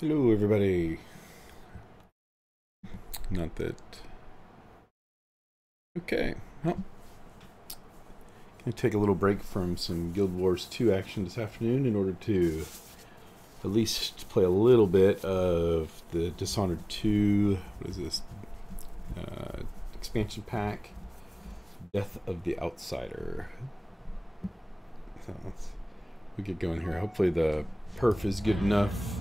Hello, everybody. Not that. Okay. Well, gonna take a little break from some Guild Wars 2 action this afternoon in order to at least play a little bit of the Dishonored 2. What is this? Expansion pack. Death of the Outsider. So we get going here. Hopefully the perf is good enough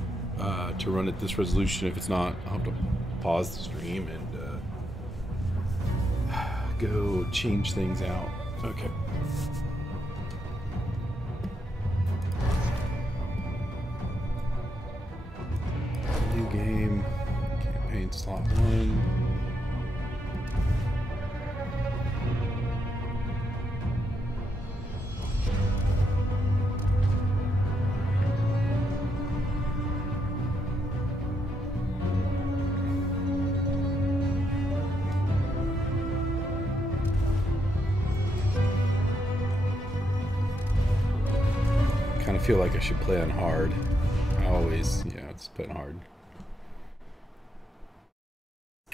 to run at this resolution. If it's not, I'll have to pause the stream and go change things out. Okay. New game. Campaign slot 1. I feel like I should play on hard. I always, it's put on hard.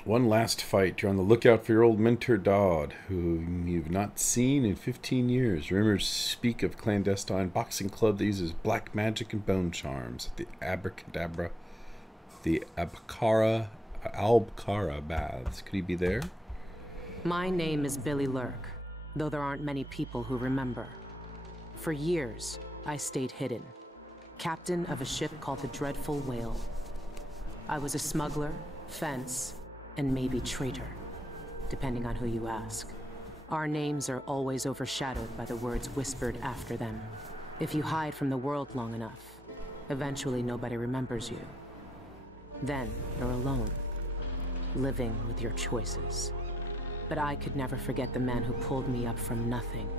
One last fight. You're on the lookout for your old mentor Dodd, whom you've not seen in 15 years. Rumors speak of clandestine boxing club that uses black magic and bone charms. The Abracadabra, the Albcara baths. Could he be there? My name is Billy Lurk, though there aren't many people who remember. For years, I stayed hidden, captain of a ship called the Dreadful Whale. I was a smuggler, fence, and maybe traitor, depending on who you ask. Our names are always overshadowed by the words whispered after them. If you hide from the world long enough, eventually nobody remembers you. Then you're alone, living with your choices. But I could never forget the man who pulled me up from nothing.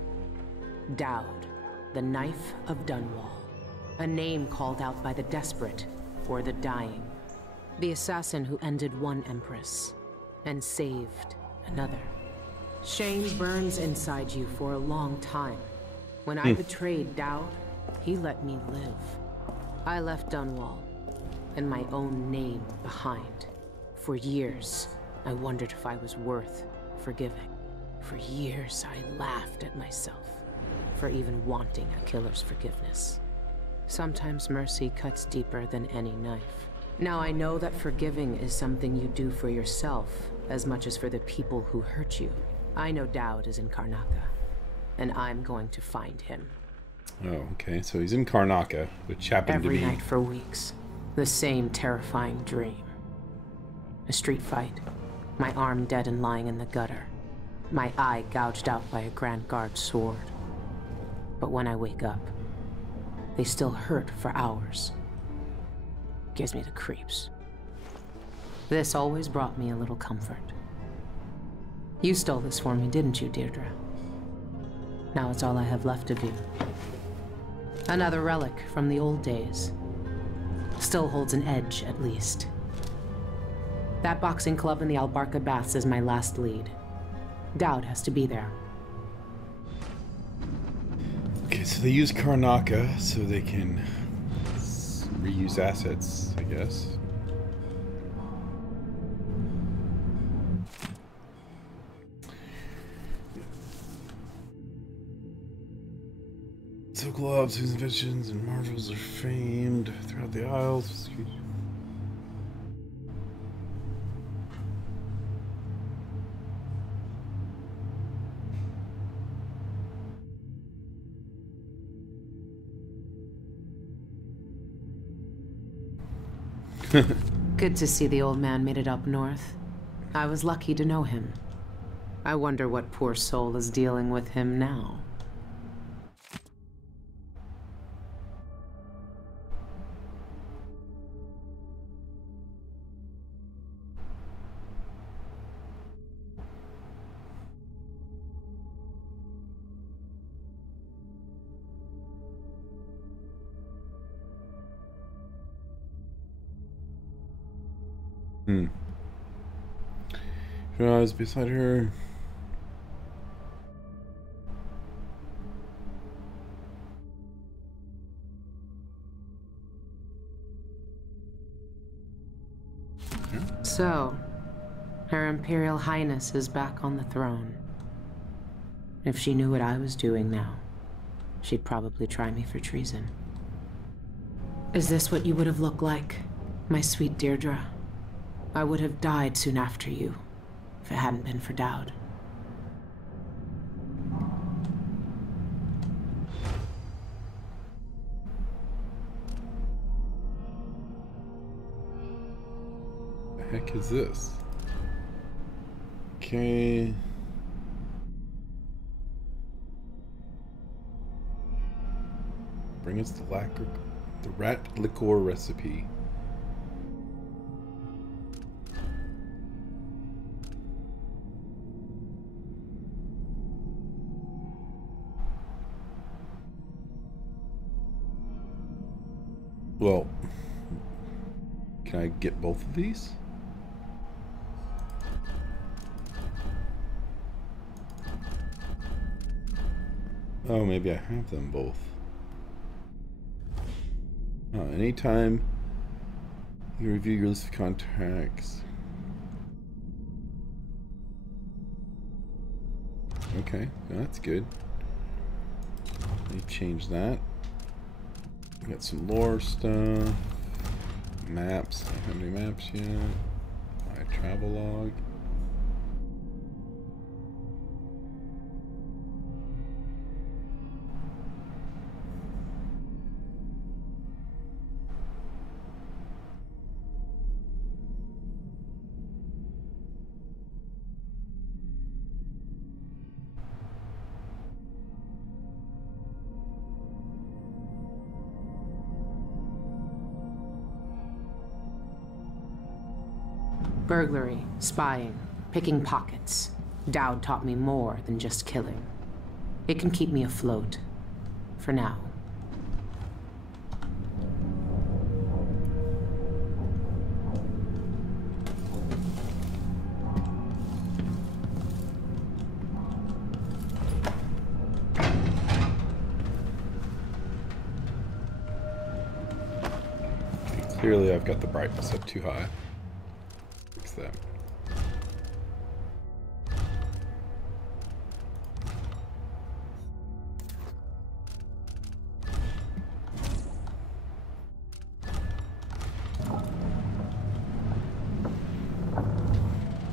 Dowd. The Knife of Dunwall. A name called out by the desperate or the dying. The assassin who ended one empress and saved another. Shame burns inside you for a long time. When I betrayed Dowd, he let me live. I left Dunwall and my own name behind. For years, I wondered if I was worth forgiving. For years, I laughed at myself for even wanting a killer's forgiveness. Sometimes mercy cuts deeper than any knife. Now I know that forgiving is something you do for yourself as much as for the people who hurt you. I know Dowd is in Karnaca, and I'm going to find him. Oh, okay. So he's in Karnaca, which happened to be... Every night for weeks, the same terrifying dream. A street fight, my arm dead and lying in the gutter, my eye gouged out by a Grand Guard sword. But when I wake up, they still hurt for hours. Gives me the creeps. This always brought me a little comfort. You stole this for me, didn't you, Deirdre? Now it's all I have left of you. Another relic from the old days. Still holds an edge, at least. That boxing club in the Albarca Baths is my last lead. Dowd has to be there. Okay, so they use Karnaca so they can reuse assets, I guess. So gloves whose inventions and marvels are famed throughout the Isles. Good to see the old man made it up north. I was lucky to know him. I wonder what poor soul is dealing with him now. Her eyes beside her. So, Her Imperial Highness is back on the throne. If she knew what I was doing now, she'd probably try me for treason. Is this what you would have looked like, my sweet Deirdre? I would have died soon after you, if it hadn't been for Dowd. The heck is this? Okay. Bring us the rat liqueur recipe. Well, can I get both of these? Oh, maybe I have them both. Oh, anytime you review your list of contacts. Okay, that's good. Let me change that. We got some lore stuff. Maps. I don't have any maps yet. My travel log. Burglary, spying, picking pockets. Dowd taught me more than just killing. It can keep me afloat. For now. Clearly I've got the brightness up too high. Fix that.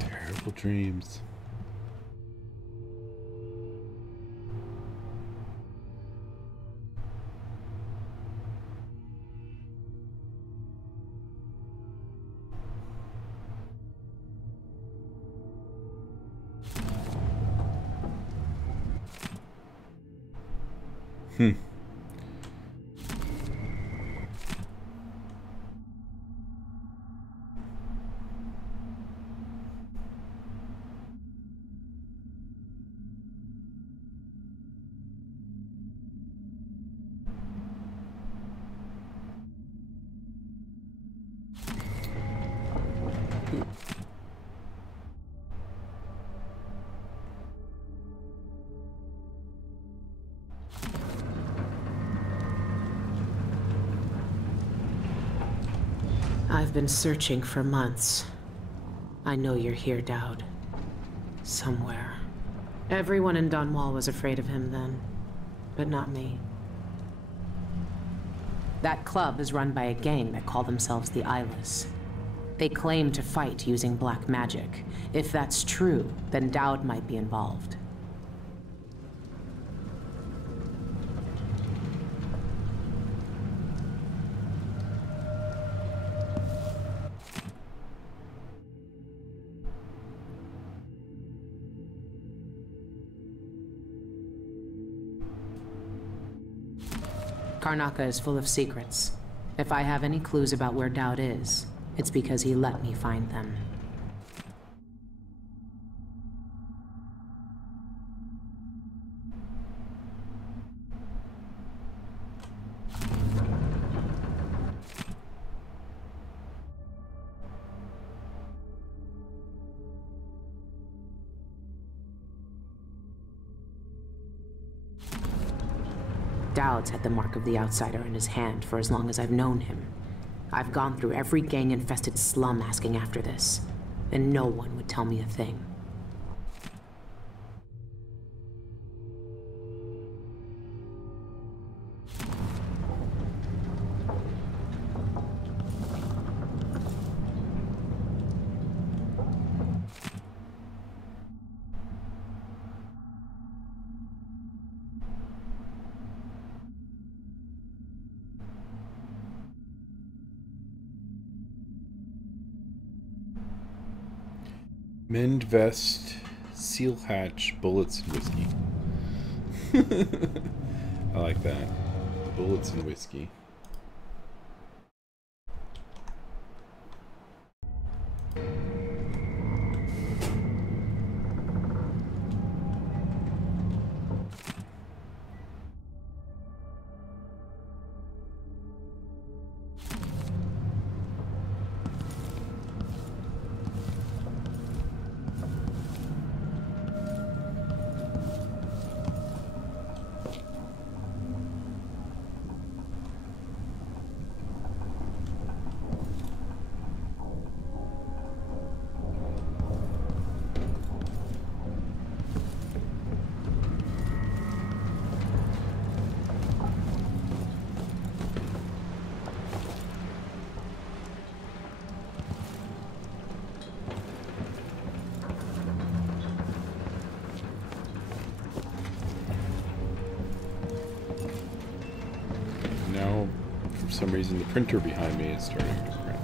Terrible dreams. I've been searching for months. I know you're here, Dowd. Somewhere. Everyone in Dunwall was afraid of him then, but not me. That club is run by a gang that call themselves the Eyeless. They claim to fight using black magic. If that's true, then Dowd might be involved. Karnaca is full of secrets. If I have any clues about where Dowd is, it's because he let me find them. Dowd's had the mark of the outsider in his hand for as long as I've known him. I've gone through every gang-infested slum asking after this, and no one would tell me a thing. Mend vest, seal hatch, bullets, and whiskey. I like that. Bullets and whiskey. Now, for some reason, the printer behind me is starting to print.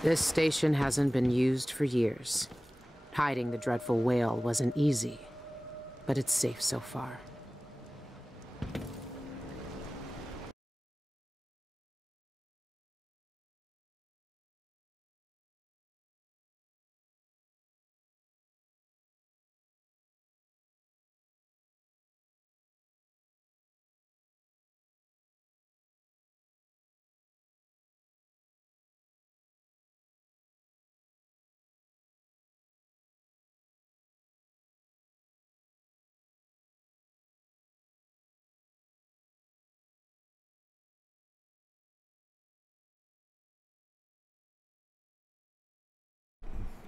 This station hasn't been used for years. Hiding the dreadful whale wasn't easy, but it's safe so far.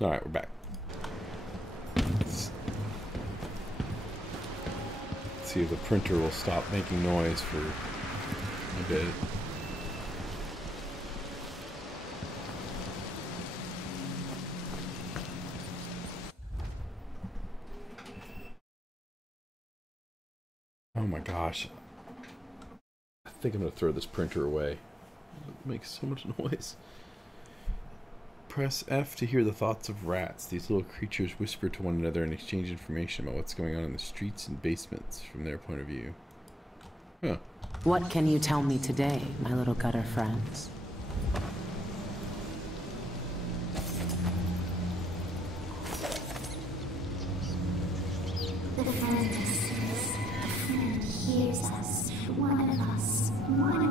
Alright, we're back. Let's see if the printer will stop making noise for a bit. Oh my gosh. I think I'm going to throw this printer away. It makes so much noise. Press F to hear the thoughts of rats. These little creatures whisper to one another and exchange information about what's going on in the streets and basements from their point of view. Huh. What can you tell me today, my little gutter friends? The friend listens. The friend hears us. One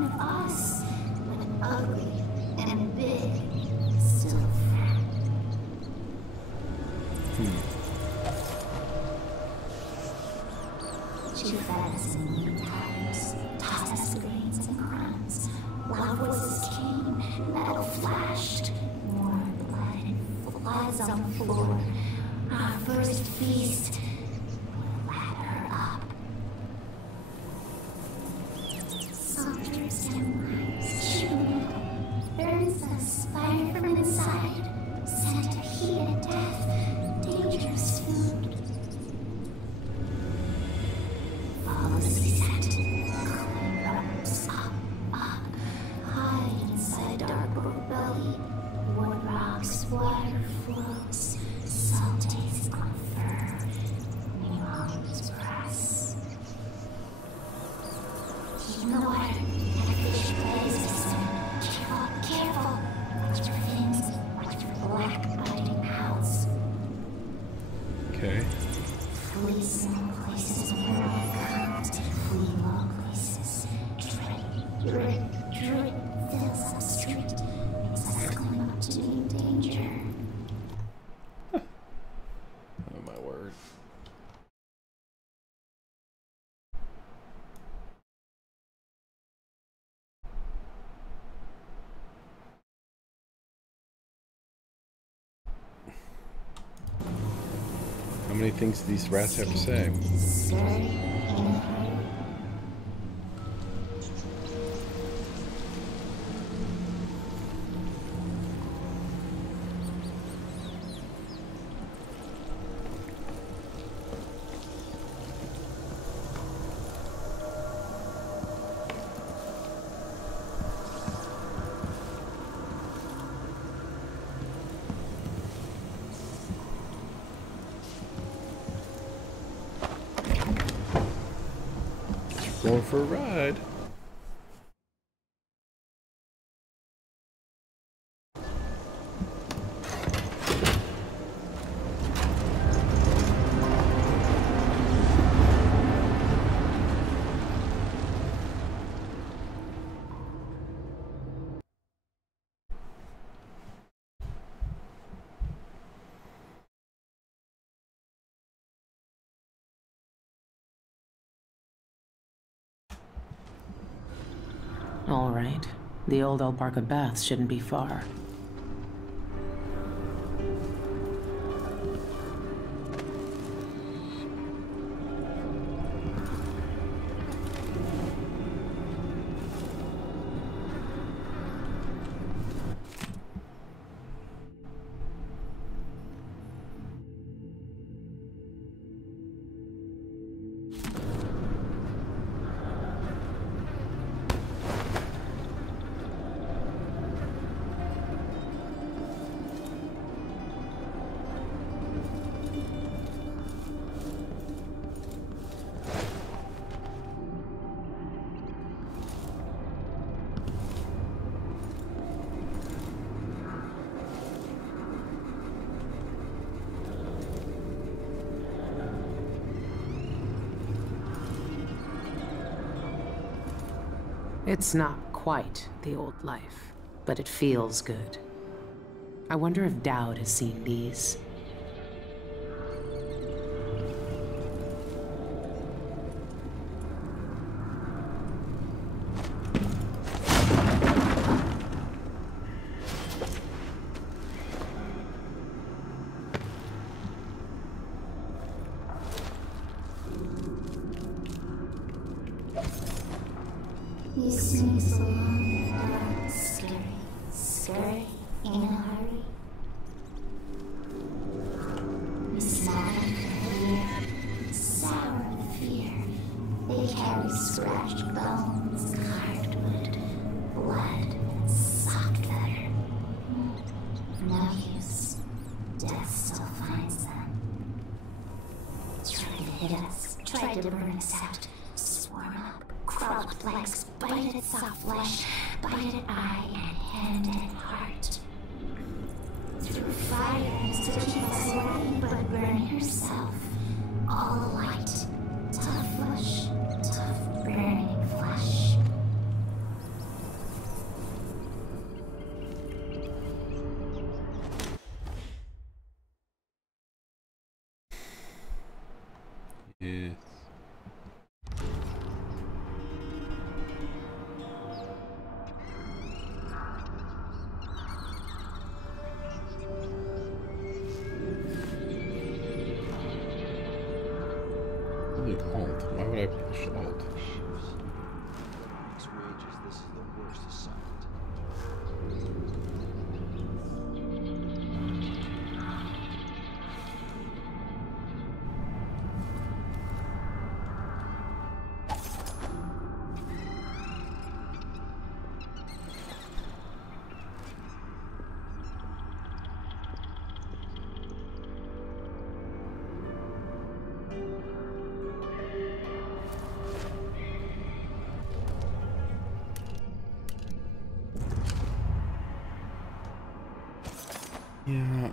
of us, but ugly and big. Still a friend. She fed us in new times, taught us grains and crumbs. Loud voices came, metal flashed, warm blood and flies on the floor. Our first feast. We'll lap her up. Soldiers and lights, chewing up, burns us, fire from inside. Sent to heat and death, dangerous food. Follow the descent, climb ropes, up, hide inside dark oak belly. Wood rocks, water flows, salt taste on fur, new homes press. Keep in the water, and a fish blazes. Careful, watch for fins, watch for black biting mouths. Okay. Flee small places where I can't. Flee long places. Drip fills up street. Makes us climb up to new danger. Oh my word. How many things do these rats have to say? Going for a ride. All right. The old Albarca Baths shouldn't be far. It's not quite the old life, but it feels good. I wonder if Dowd has seen these. You sing so long and scary, scary in a hurry. You smile with fear, sour with fear. They carry scratched bones, carved wood, blood, and soft leather. No use. Death still finds them. Tried to hit us, tried to burn us out. Swarm up, crawl up legs, bite at soft flesh, bite at eye and hand and heart. Through fire to keep us away, but burn yourself. All light, tough flesh, tough burning flesh. Yes. Really alt. Why would I push alt? Max wages, this is the worst assignment. Yeah.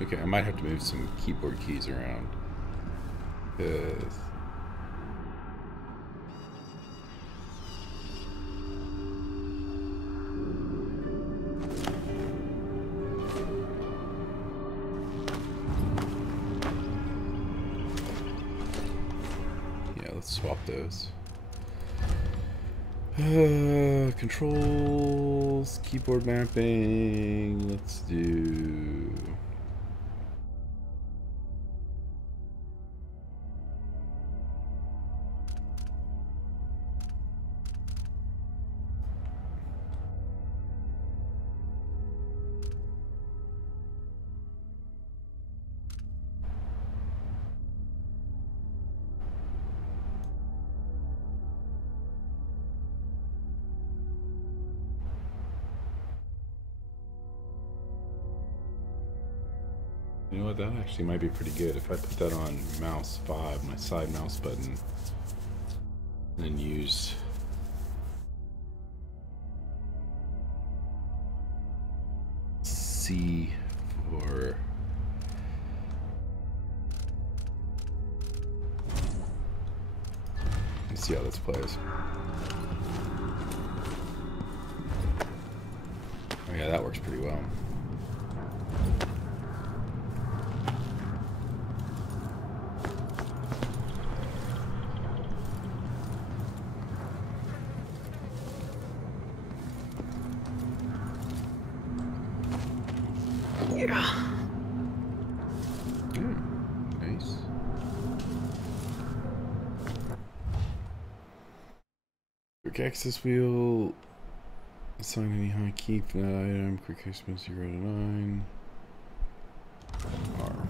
Okay, I might have to move some keyboard keys around. 'Cause yeah, let's swap those. Controls, keyboard mapping, let's do... You know what, that actually might be pretty good if I put that on mouse 5, my side mouse button, and then use C for let's see how this plays. Oh yeah, that works pretty well. Nice. Quick access wheel. Assign any high key for that item. Quick access 0 to 9. R.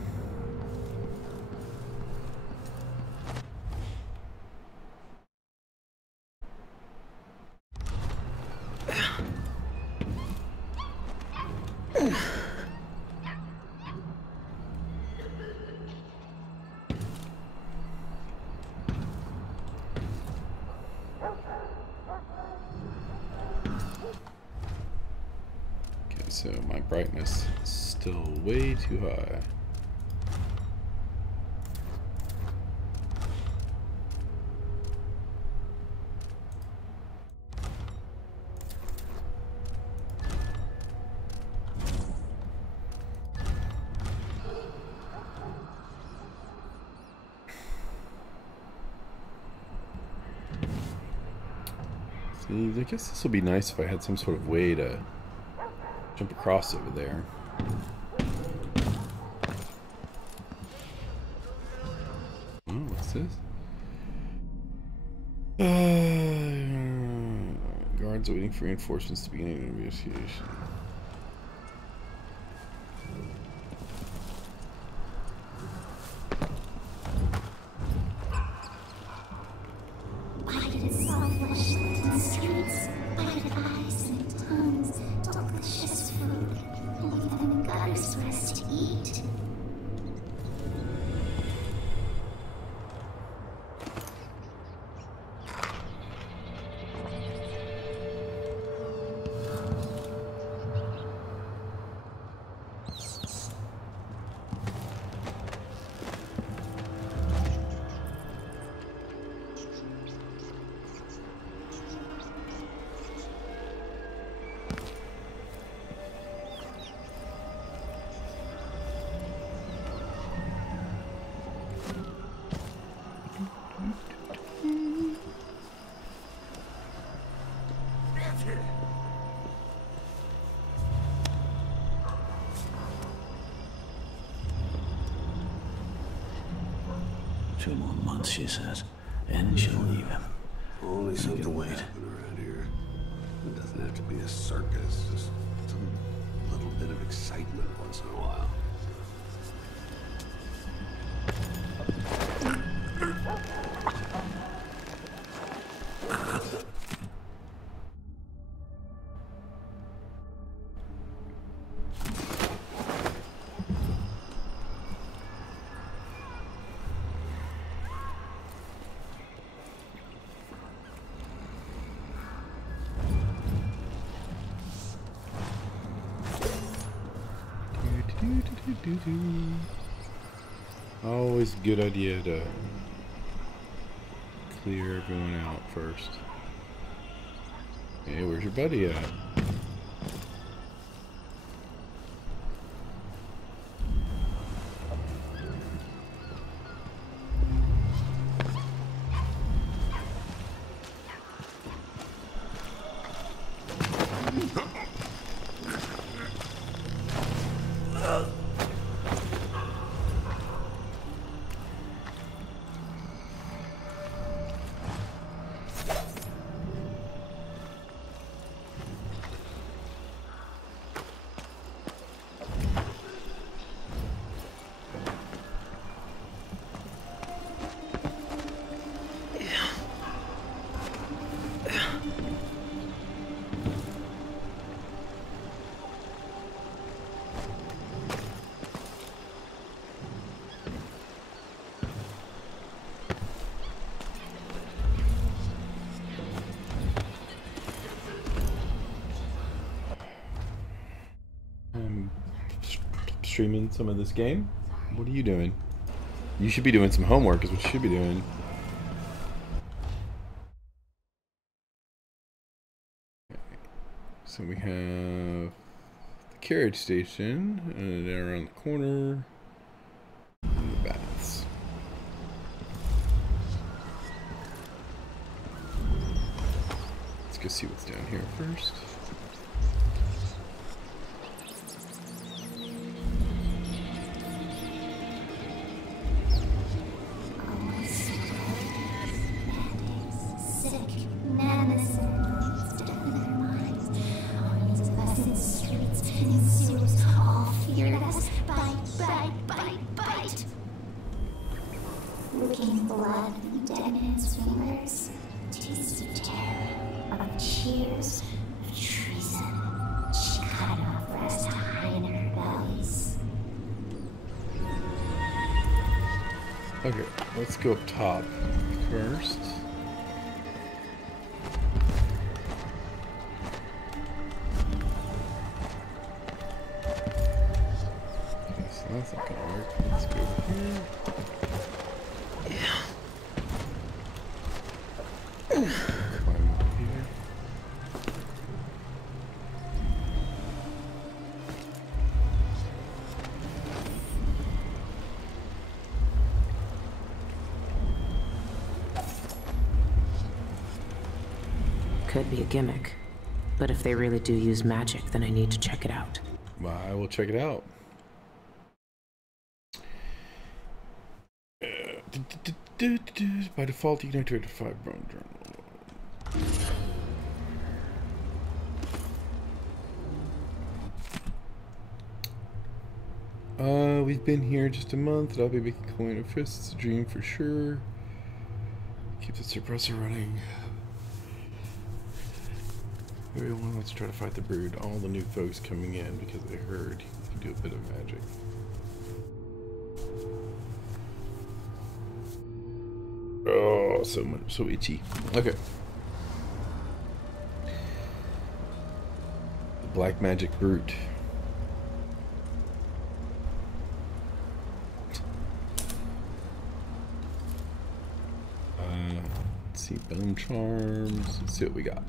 So my brightness is still way too high. See, I guess this will be nice if I had some sort of way to jump across over there. Oh, what's this? Guards waiting for reinforcements to begin an investigation. Bited flesh in the streets, bited eyes and tongues, delicious food, leave them in gutters for us to eat. Two more months, she says, and she'll leave him. Only something get will away. happen around here. It doesn't have to be a circus, just some little bit of excitement once in a while. Always a good idea to clear everyone out first. Hey, where's your buddy at? Streaming some of this game. What are you doing? You should be doing some homework is what you should be doing. Okay. So we have the carriage station there around the corner and the baths. Let's go see what's down here first. Licking blood from dead man's fingers, taste of terror, of cheers, of treason. She cut enough for us to hide in her bellies. Okay, let's go up top first. Okay, so that's not gonna work. Let's go here. Climb up here. Could be a gimmick. But if they really do use magic, then I need to check it out. Well, I will check it out. By default, you can activate a 5 bone journal. We've been here just a month, and I'll be making coin of fists. It's a dream for sure. Keep the suppressor running. Everyone wants to try to fight the brood. All the new folks coming in because they heard you can do a bit of magic. Oh, so itchy. Okay. The black magic brute. Let's see, bone charms. Let's see what we got.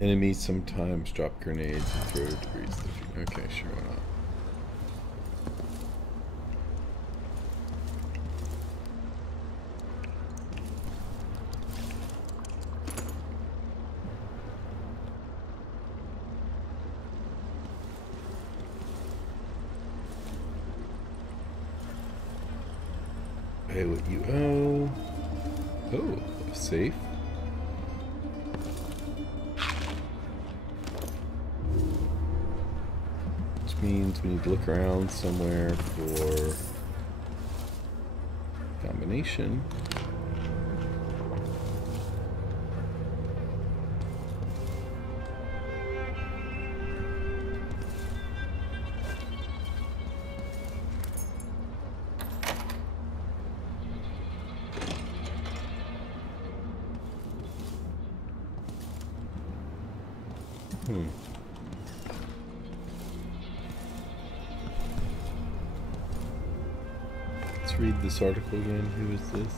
Enemies sometimes drop grenades and throw debris. Okay, sure, why not? Pay what you owe. Oh, a safe. Means we need to look around somewhere for combination. Let's read this article again. Who is this?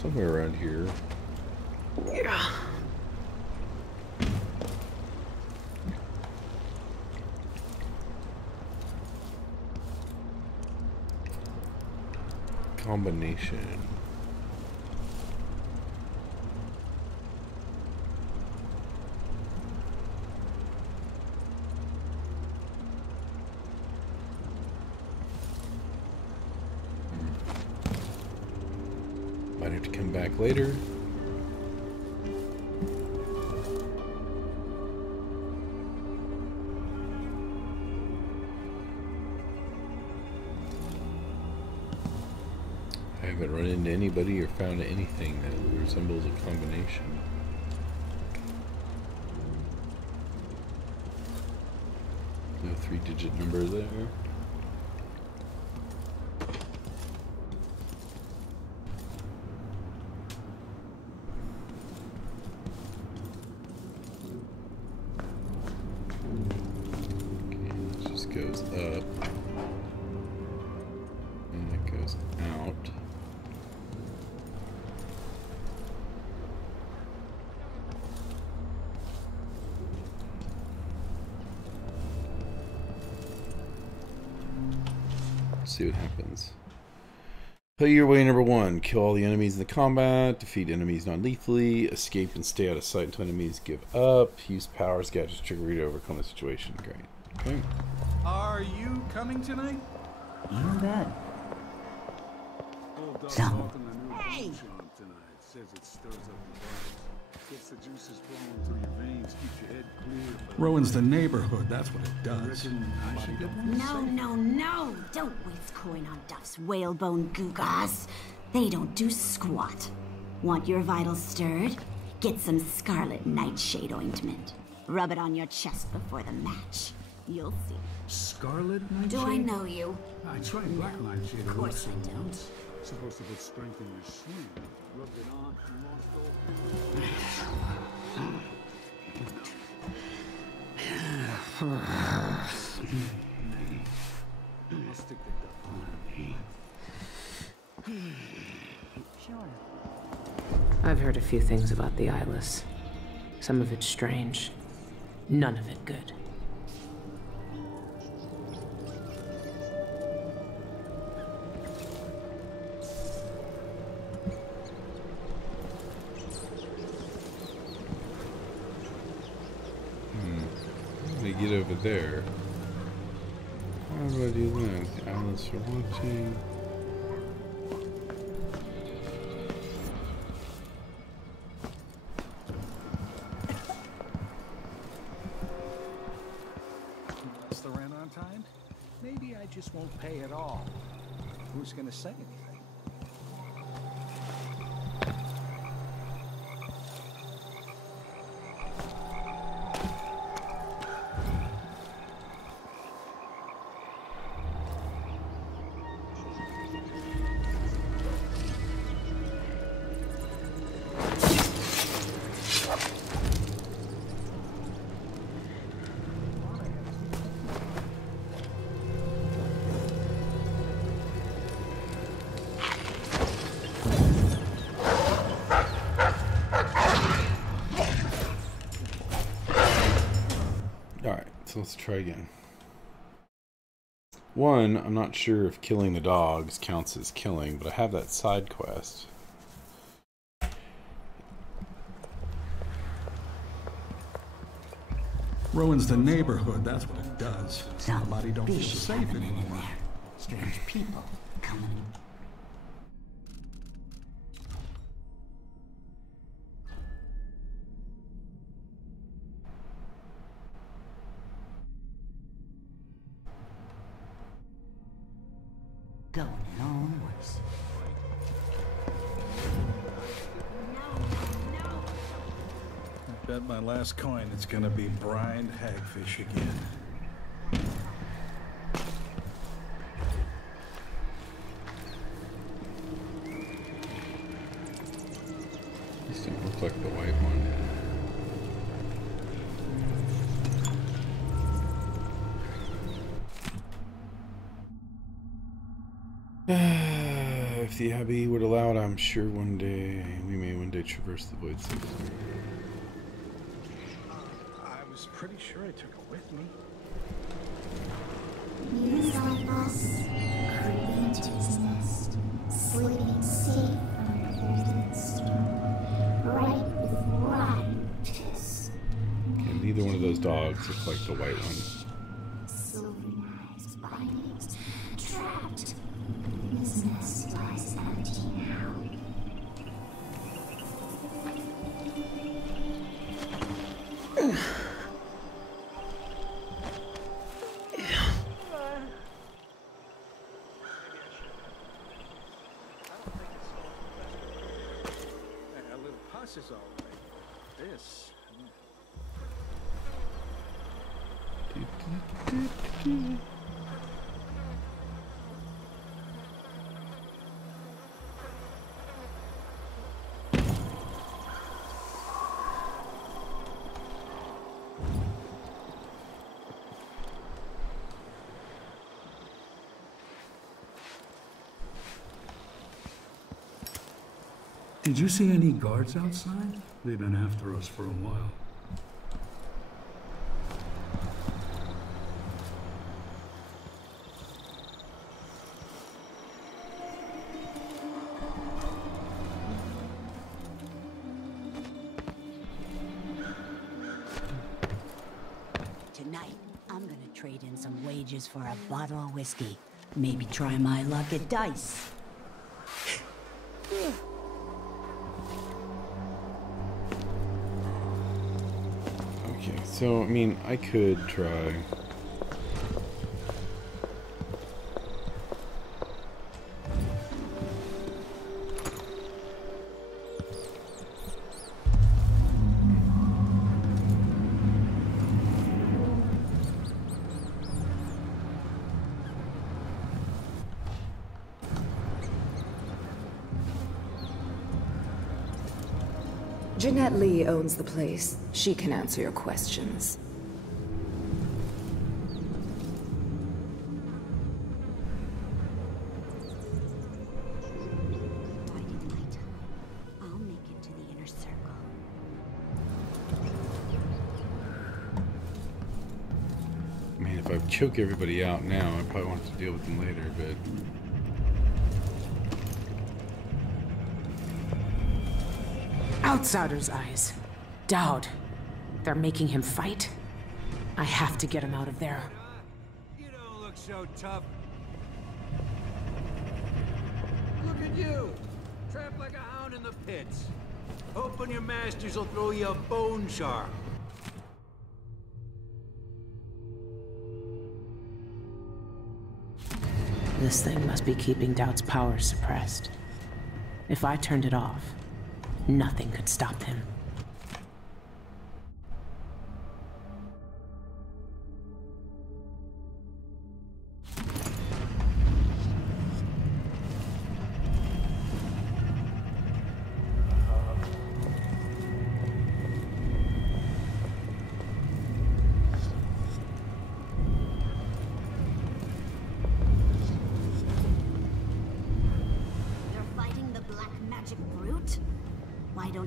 Somewhere around here. Yeah. Combination. Might have to come back later. I haven't run into anybody or found anything that resembles a combination. No 3-digit number there. Okay, it just goes up. And it goes out. See what happens. Play your way number 1. Kill all the enemies in the combat. Defeat enemies non-lethally. Escape and stay out of sight until enemies give up. Use powers, gadgets, trigger to overcome the situation. Great. Okay. Are you coming tonight? You bet. So, Hey! Says it stirs up the blood. Gets the juices flowing through your veins, keeps your head clear. Ruins the neighborhood, that's what it does. No. Don't waste coin on Duff's whalebone gewgaws. They don't do squat. Want your vitals stirred? Get some scarlet nightshade ointment. Rub it on your chest before the match. You'll see. Scarlet Nightshade? Do I know you? I tried black nightshade. Of course I don't. Supposed to put strength in your swing. Rubbed it on and lost all. I'll stick the duck on. I've heard a few things about the Eyeless. Some of it strange. None of it good. Let me get over there. How do I do that? The Eyeless are watching. Unless the rent on time, maybe I just won't pay at all. Who's gonna say anything? So let's try again. One, I'm not sure if killing the dogs counts as killing, but I have that side quest. Ruins the neighborhood, that's what it does. Somebody don't feel Fishy safe happening in anymore. there. Strange people coming. Going onwards. I bet my last coin it's gonna be brined hagfish again. These don't look like the white one. If the Abbey would allow it, I'm sure we may one day traverse the void safely. I was pretty sure I took it with me. He's like us, creeping into his nest, sleeping safe from the cold storm, bright with rotten piss. Okay, neither one of those dogs look like the white one. Silverized bodies, trapped. His nest lies empty now. A little pus is all right. This. Did you see any guards outside? They've been after us for a while. Tonight, I'm gonna trade in some wages for a bottle of whiskey. Maybe try my luck at dice. Okay, so, I mean, I could try. Jeanette Lee owns the place. She can answer your questions. Biding my time. I'll make it to choke everybody out now. I probably won't have to deal with them later, but... Outsider's eyes. Dowd. They're making him fight? I have to get him out of there. You don't look so tough. Look at you, trapped like a hound in the pits. Hoping your masters will throw you a bone charm. This thing must be keeping Dowd's power suppressed. If I turned it off, nothing could stop him.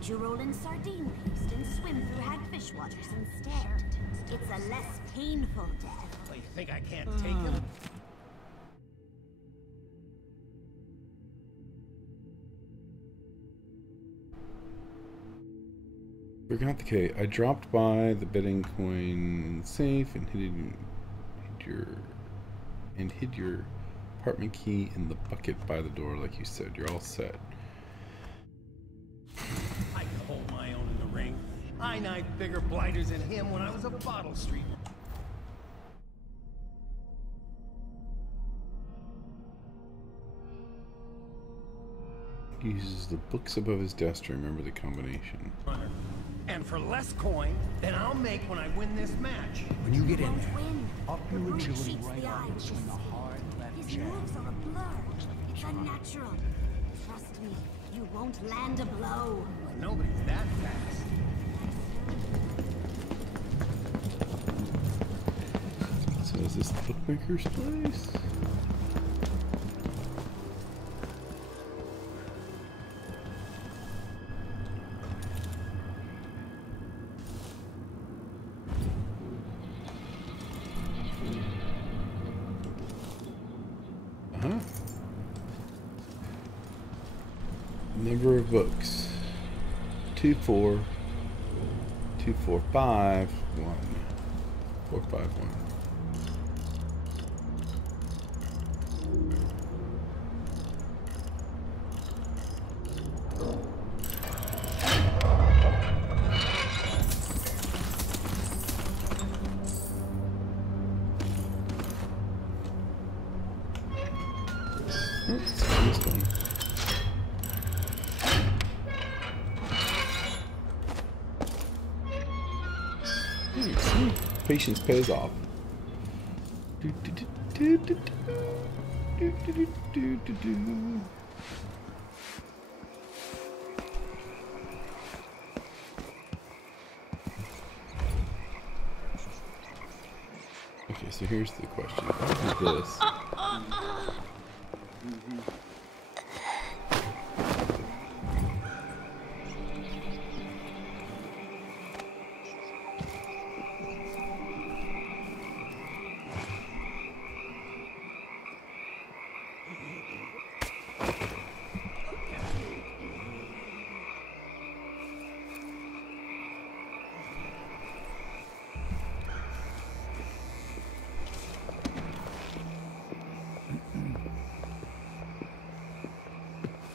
You roll in sardine paste and swim through hagfish waters instead. It's a less painful death. Oh, you think I can't take him? Forgot the K. I dropped by the betting coin safe and hid your apartment key in the bucket by the door, like you said. You're all set. Hold my own in the ring. I knifed bigger blighters than him when I was a bottle street. He uses the books above his desk to remember the combination. And for less coin than I'll make when I win this match. When you get in there, up your agility right arm and swing a hard left his jab. moves are a blur. It's unnatural. Trust me, you won't land a blow. Well, nobody's that fast. So is this the bookmaker's place? Number of books 24 2451 451. Let's see this one. Patience pays off. Okay, so here's the question. What is this?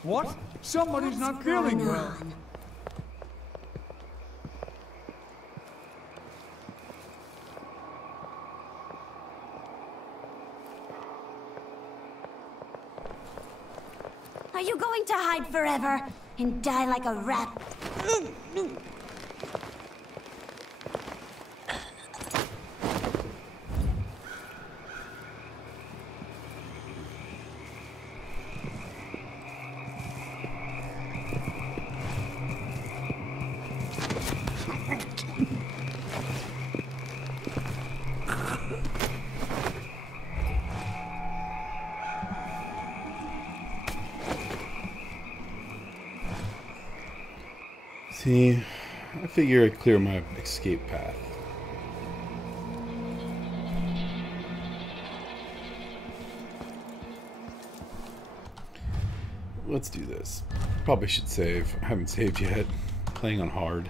What? Somebody's not feeling well. Are you going to hide forever and die like a rat? See, I figure I'd clear my escape path. let's do this. Probably should save. I haven't saved yet. Playing on hard.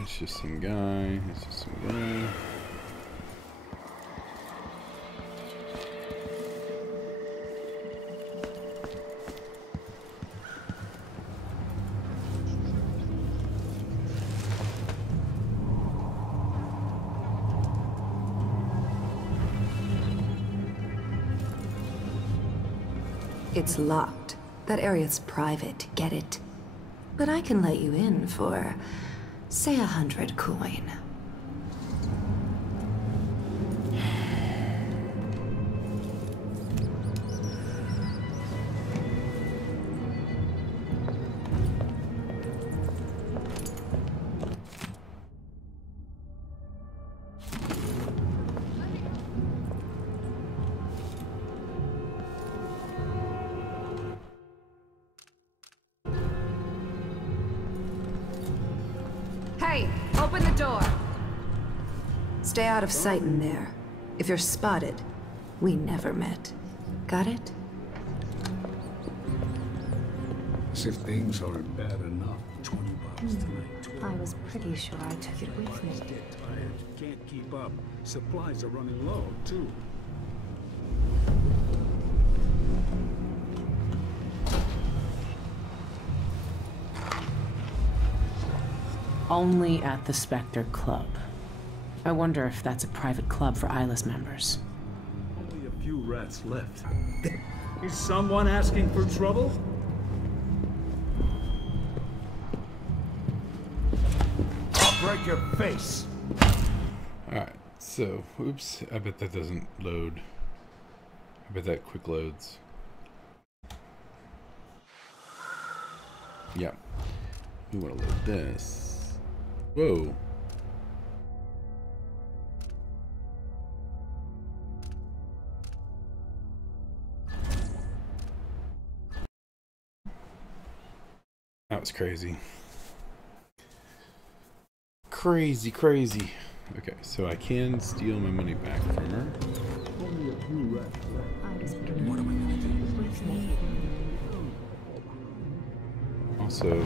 It's just some guy. It's just some guy. It's locked. That area's private, get it? But I can let you in for, say, 100 coin. Hey, open the door. Stay out of sight in there. If you're spotted, we never met. Got it? As if things aren't bad enough. 20 bucks tonight. I was pretty sure I took it with me. Get tired. Can't keep up. Supplies are running low, too. Only at the Spectre Club. I wonder if that's a private club for Eyeless members. Only a few rats left. Is someone asking for trouble? I'll break your face. Alright, so, oops, I bet that doesn't load. I bet that quick loads. Yeah. We want to load this. Whoa. That was crazy. Crazy, crazy. Okay, so I can steal my money back from her. Only a few rats left. What am I gonna do? Also,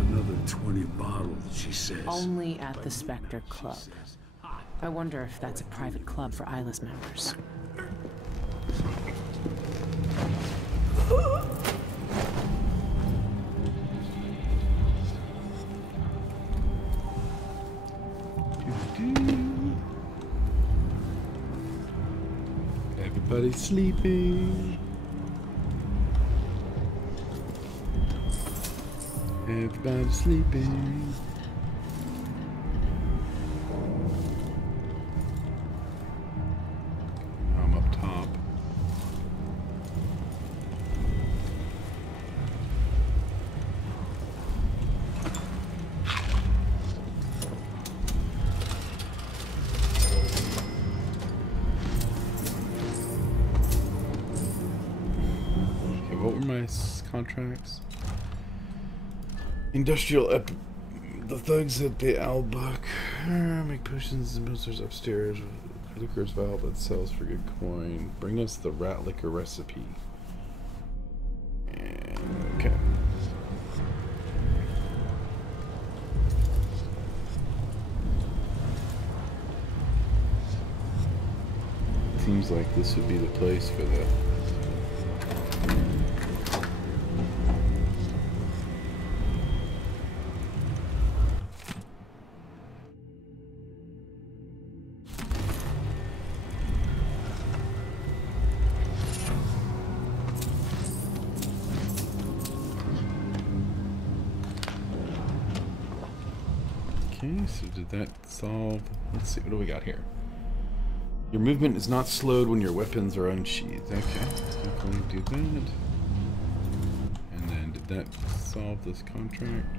Another 20 bottles, she says. Only at the Spectre Club. I wonder if that's a private club for Eyeless members. everybody's sleeping. Everybody's sleeping. I'm up top. Okay, what were my contracts? Industrial the thugs at the Albuck make potions and monsters upstairs. Liquor's valve that sells for good coin. Bring us the rat liquor recipe. And, okay. Seems like this would be the place for the Okay, so did that solve? Let's see, what do we got here? Your movement is not slowed when your weapons are unsheathed. Okay, definitely do that. And then did that solve this contract?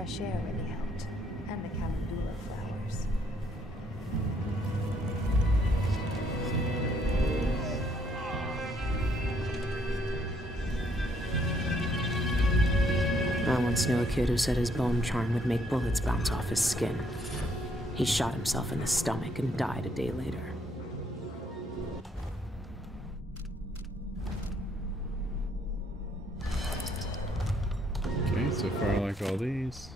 fresh air really helped. And the calendula flowers. I once knew a kid who said his bone charm would make bullets bounce off his skin. He shot himself in the stomach and died a day later. Okay, so far I like all these.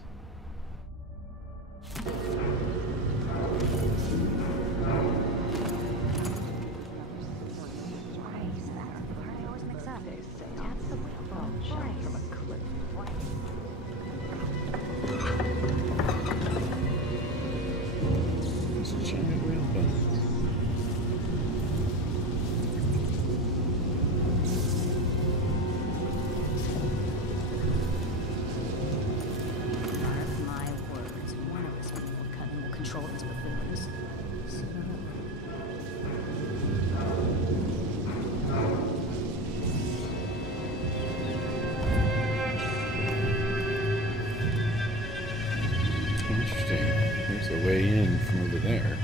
Way in from over there.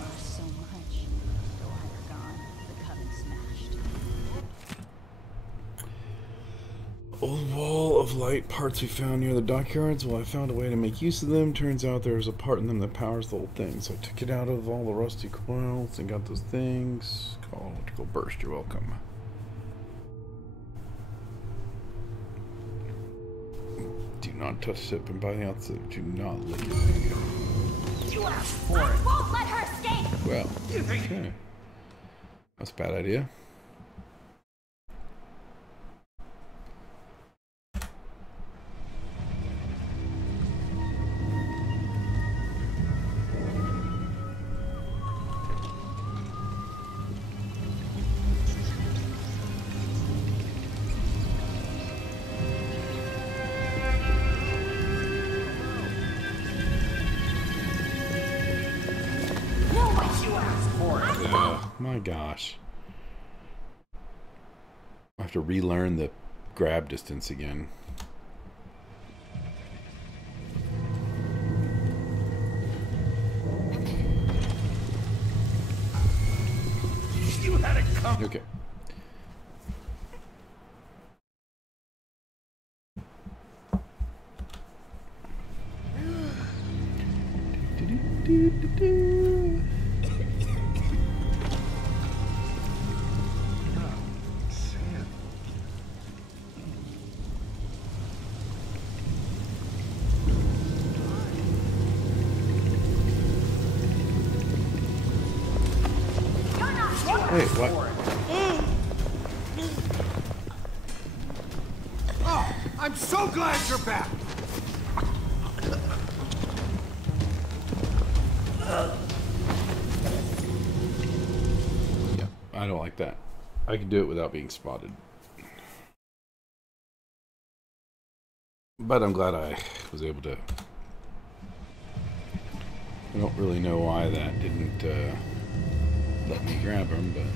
Lost so much. The water gone, the coven smashed. Old wall of light parts we found near the dockyards. Well, I found a way to make use of them. Turns out there's a part in them that powers the whole thing. So I took it out of all the rusty coils and got those things. Called electrical burst. You're welcome. Do not touch it, and by the outside, do not lick it. There you go. You asked for it. I won't let her escape. Well, okay. That's a bad idea. My gosh. I have to relearn the grab distance again. You had it come. Okay. Wait, what? Oh, I'm so glad you're back. Yeah, I don't like that. I can do it without being spotted. But I'm glad I was able to. I don't really know why that didn't let me grab him, but.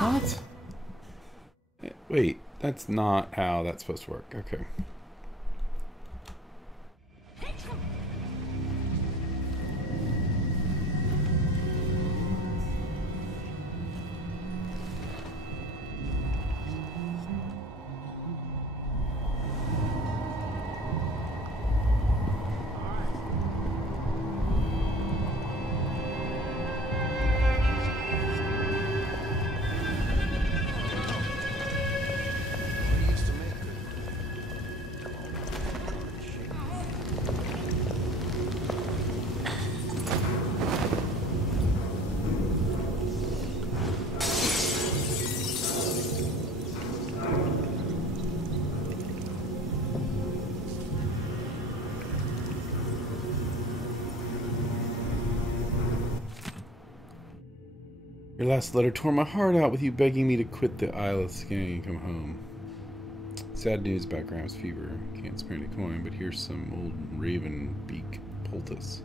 What? Wait, that's not how that's supposed to work. Okay. Your last letter tore my heart out with you begging me to quit the eyeless gang and come home. Sad news about Graham's fever. Can't spare any coin, but here's some old raven beak poultice.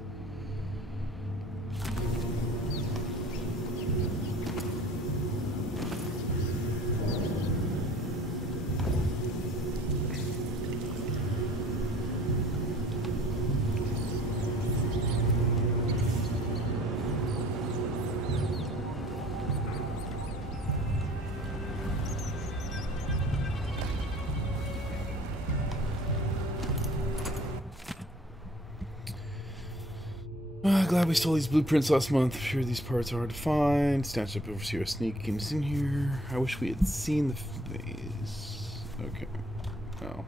Glad we stole these blueprints last month. I'm sure these parts are hard to find. Snatched up overseer sneak games in here. I wish we had seen the phase. Okay. Oh.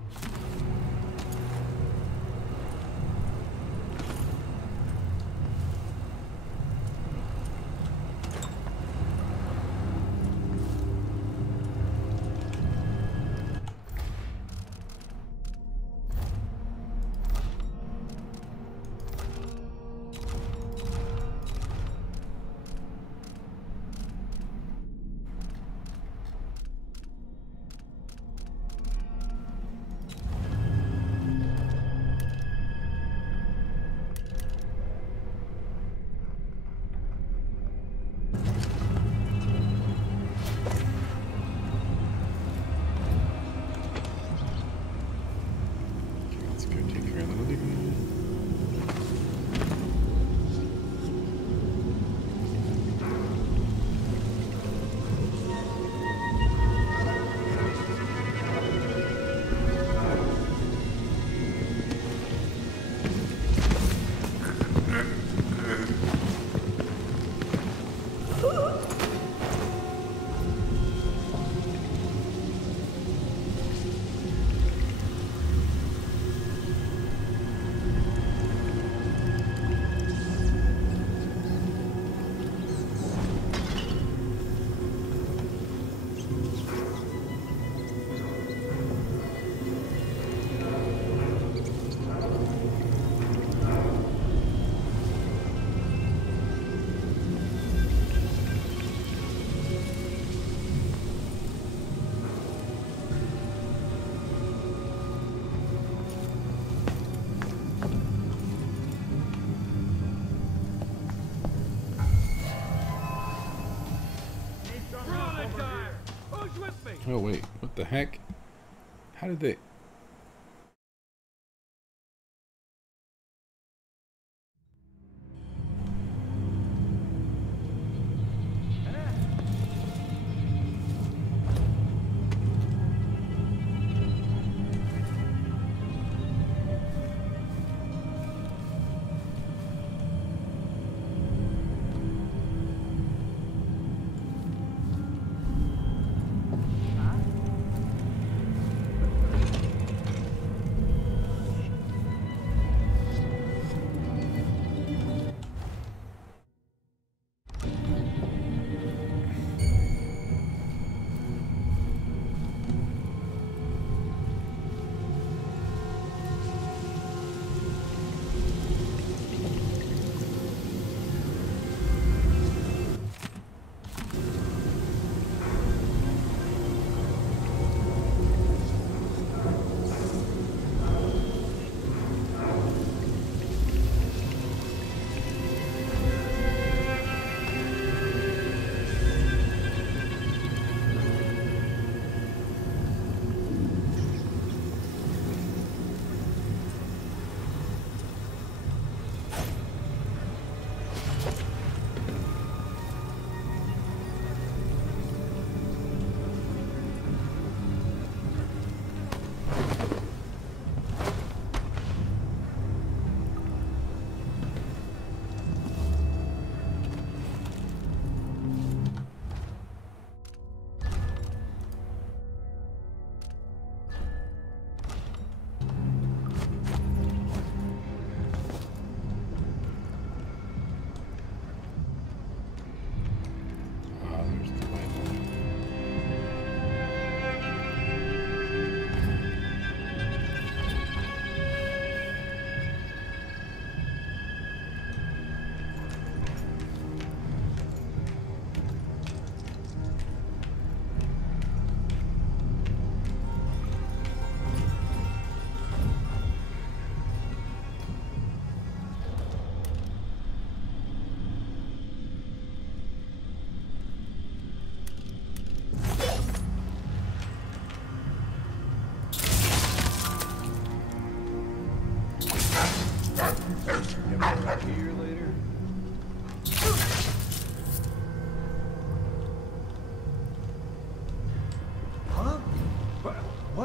Oh wait, what the heck? How did they...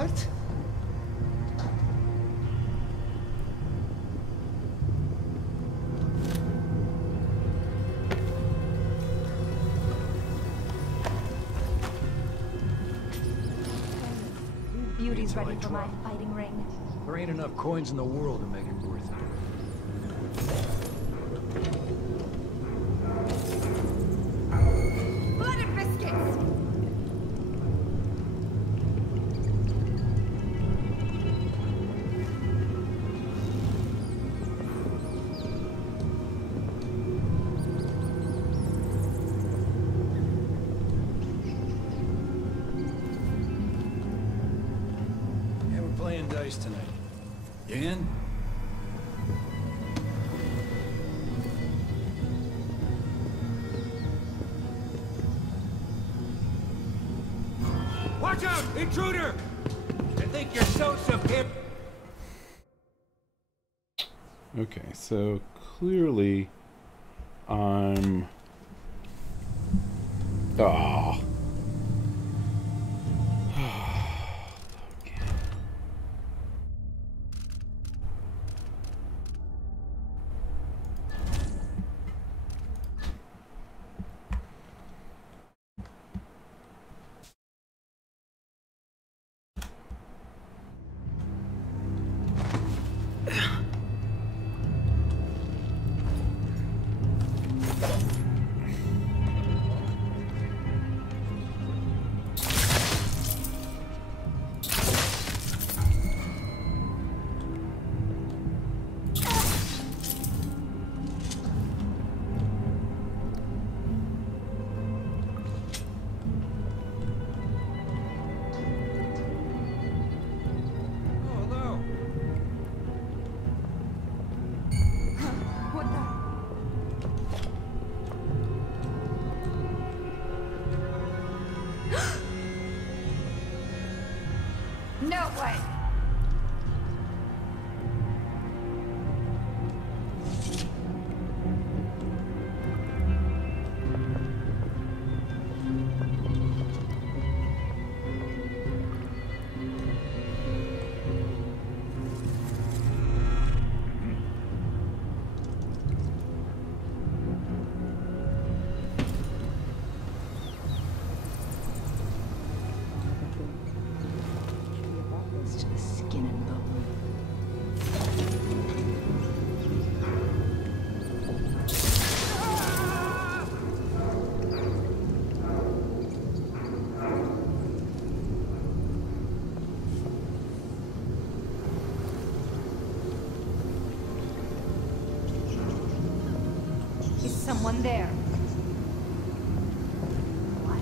What? Beauty's ready for my fighting ring. There ain't enough coins in the world to make it worth it. Blooded biscuits! Yeah, we're playing dice tonight. You in? Watch out! Intruder! I think you're so subhip. Okay, so clearly I'm... Ah. No way! To the skin and bone. Is someone there? What?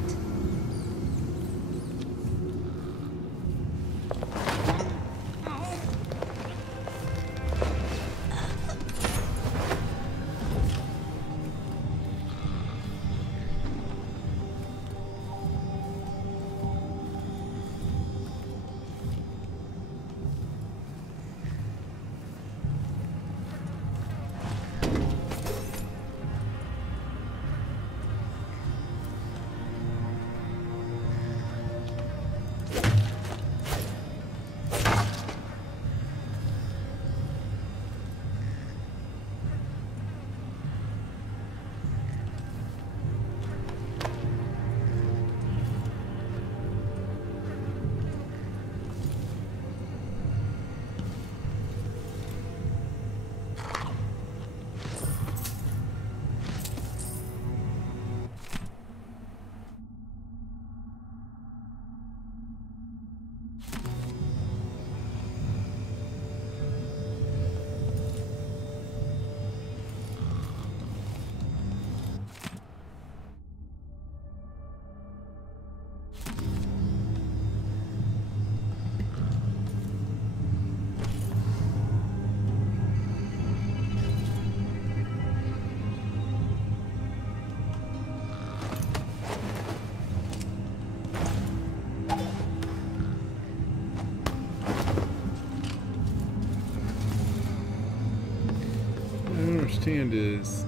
Understand is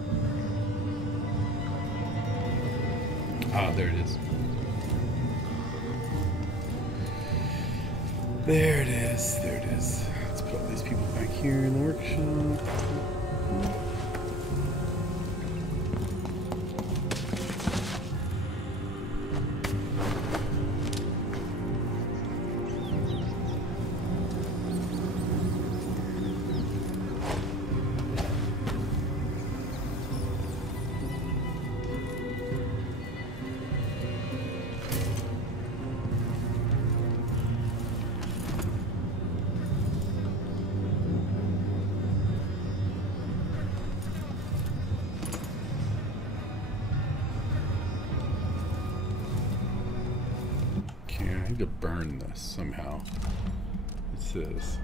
there it is. There it is. There it is. Let's put all these people back here in the workshop. To burn this somehow. It says,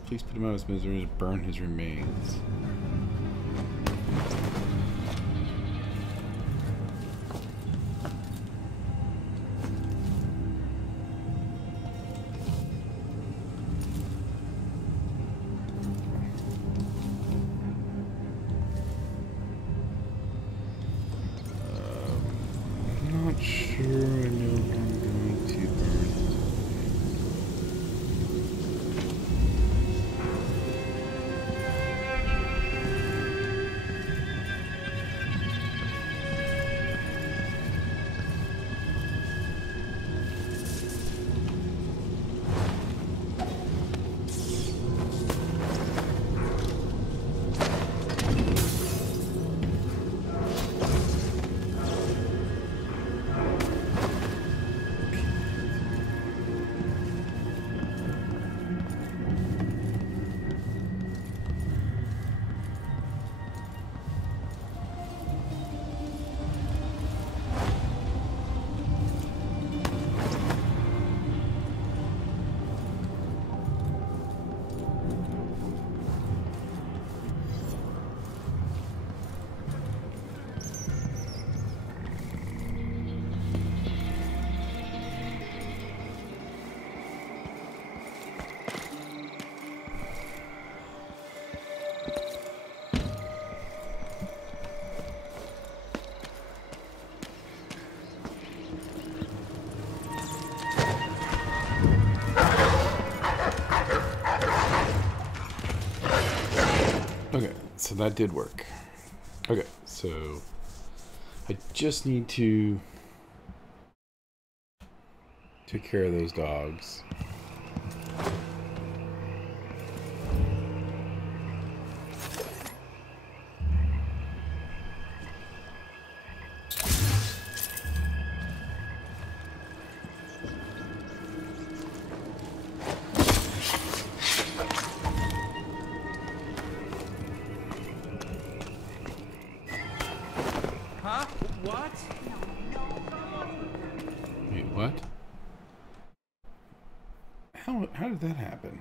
please put him out of his misery and burn his remains. I'm not sure I know how I'm going to burn his Okay, so that did work. Okay, so I just need to take care of those dogs. What? How did that happen?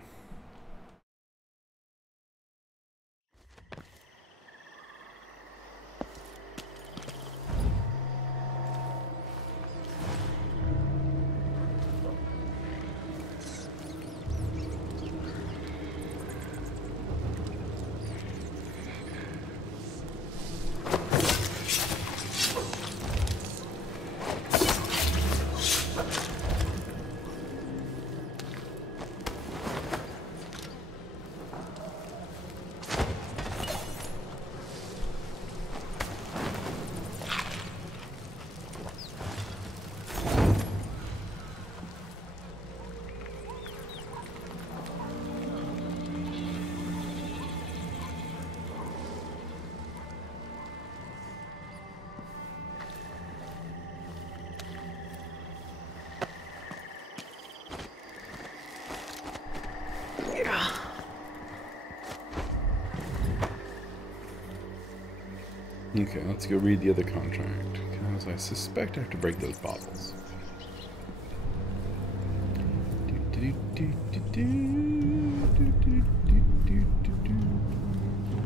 Okay, let's go read the other contract, because I suspect I have to break those bottles.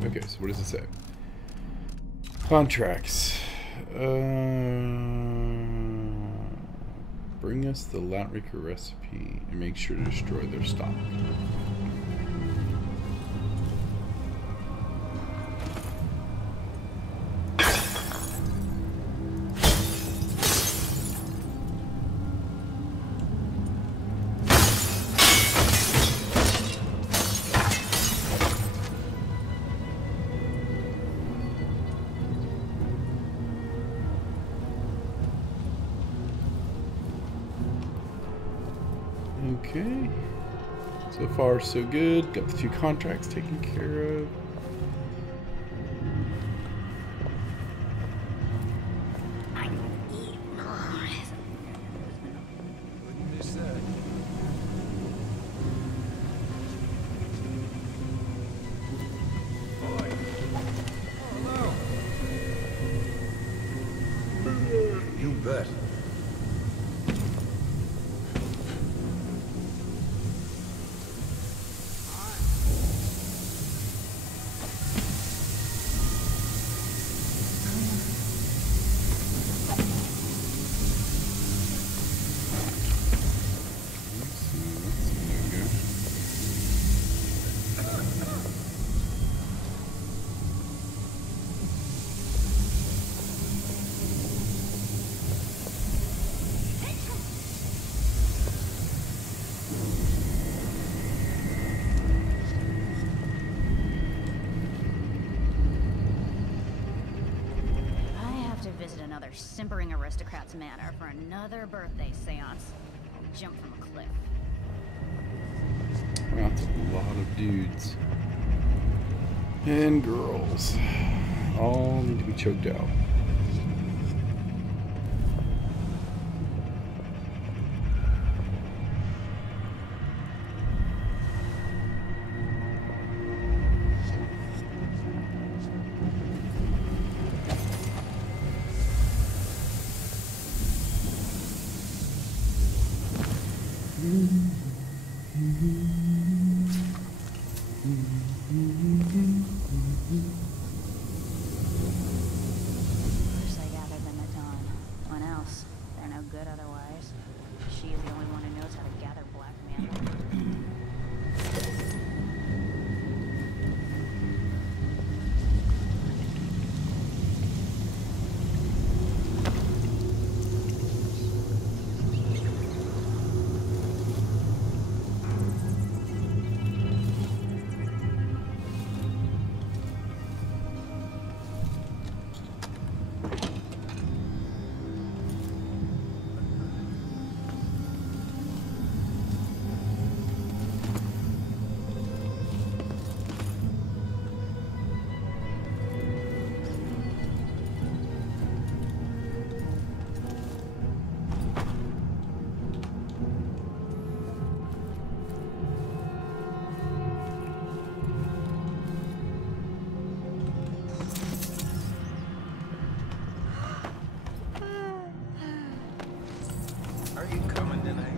Okay, so what does it say? Contracts. Bring us the Latrika recipe and make sure to destroy their stock. Okay. So far, so good. Got the 2 contracts taken care of. Wouldn't miss that. Boy. Oh, hello. You bet. Another simpering aristocrat's manor for another birthday seance. I'll jump from a cliff. That's a lot of dudes. And girls. All need to be choked out. First I gathered them at dawn. What else? They're no good otherwise. She is the only one who knows how to gather black man. Are you coming tonight?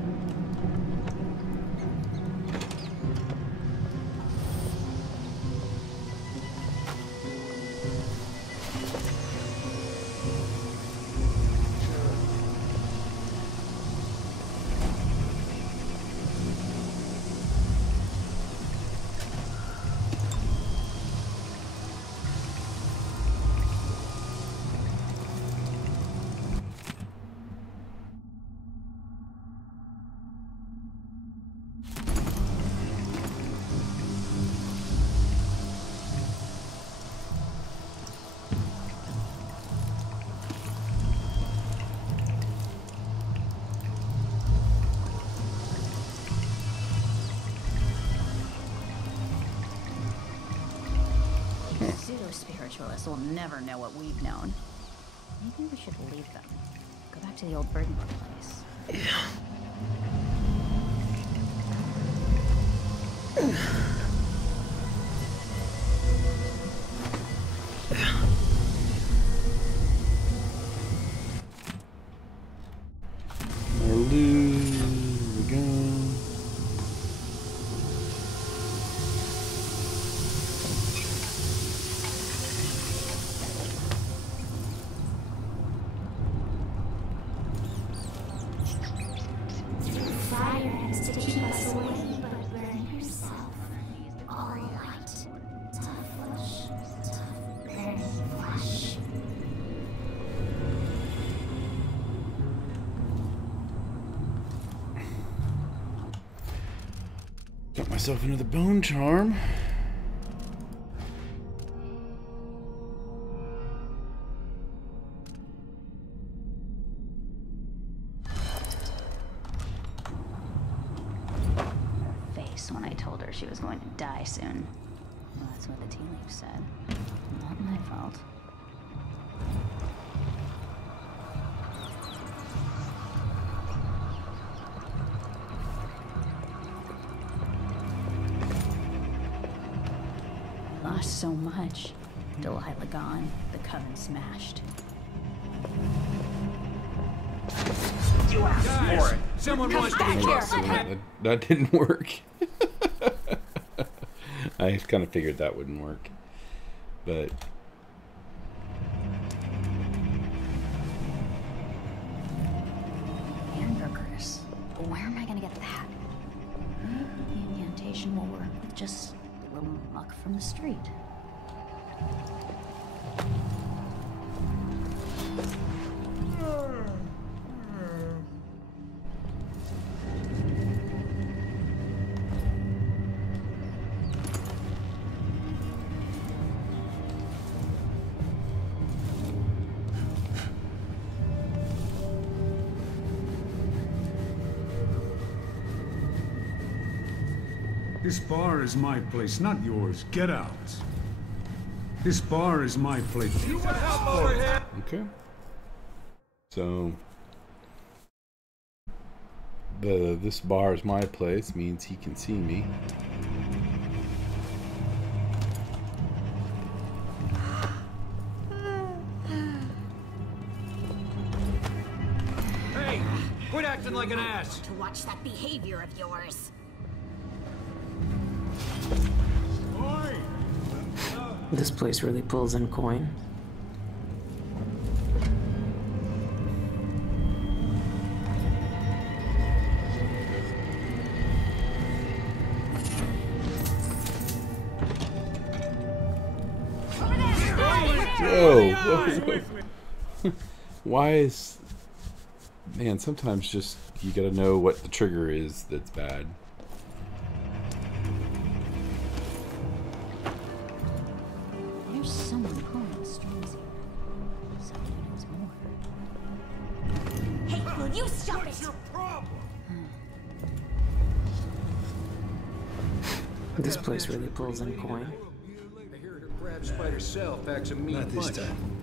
Pseudo-spiritualists will never know what we've known. Maybe we should leave them. Go back to the old Burdenwood place. Fire has to keep us away, but burn herself. All light, tough flesh, tough burning flesh. Got myself into the bone charm. house when I told her she was going to die soon. Well, that's what the tea leaf said. Not my fault. Lost so much. Delilah gone, the coven smashed. You asked for it. Someone wants to be That didn't work. I kind of figured that wouldn't work, but Hamburgers. Where am I gonna get that? The incantation will work with just a little muck from the street. This bar is my place, not yours. Get out. This bar is my place. You want help over here? okay. So this bar is my place means he can see me. Hey, quit acting like an ass. To watch that behavior of yours. This place really pulls in coin. Whoa. Why is... Man, sometimes just you gotta know what the trigger is that's bad. There's someone pulling the strings here. Someone who knows more. Hey, will you stop it? This place really pulls in coin. I hear her grabs by herself, acts a mean Not this bunch. time.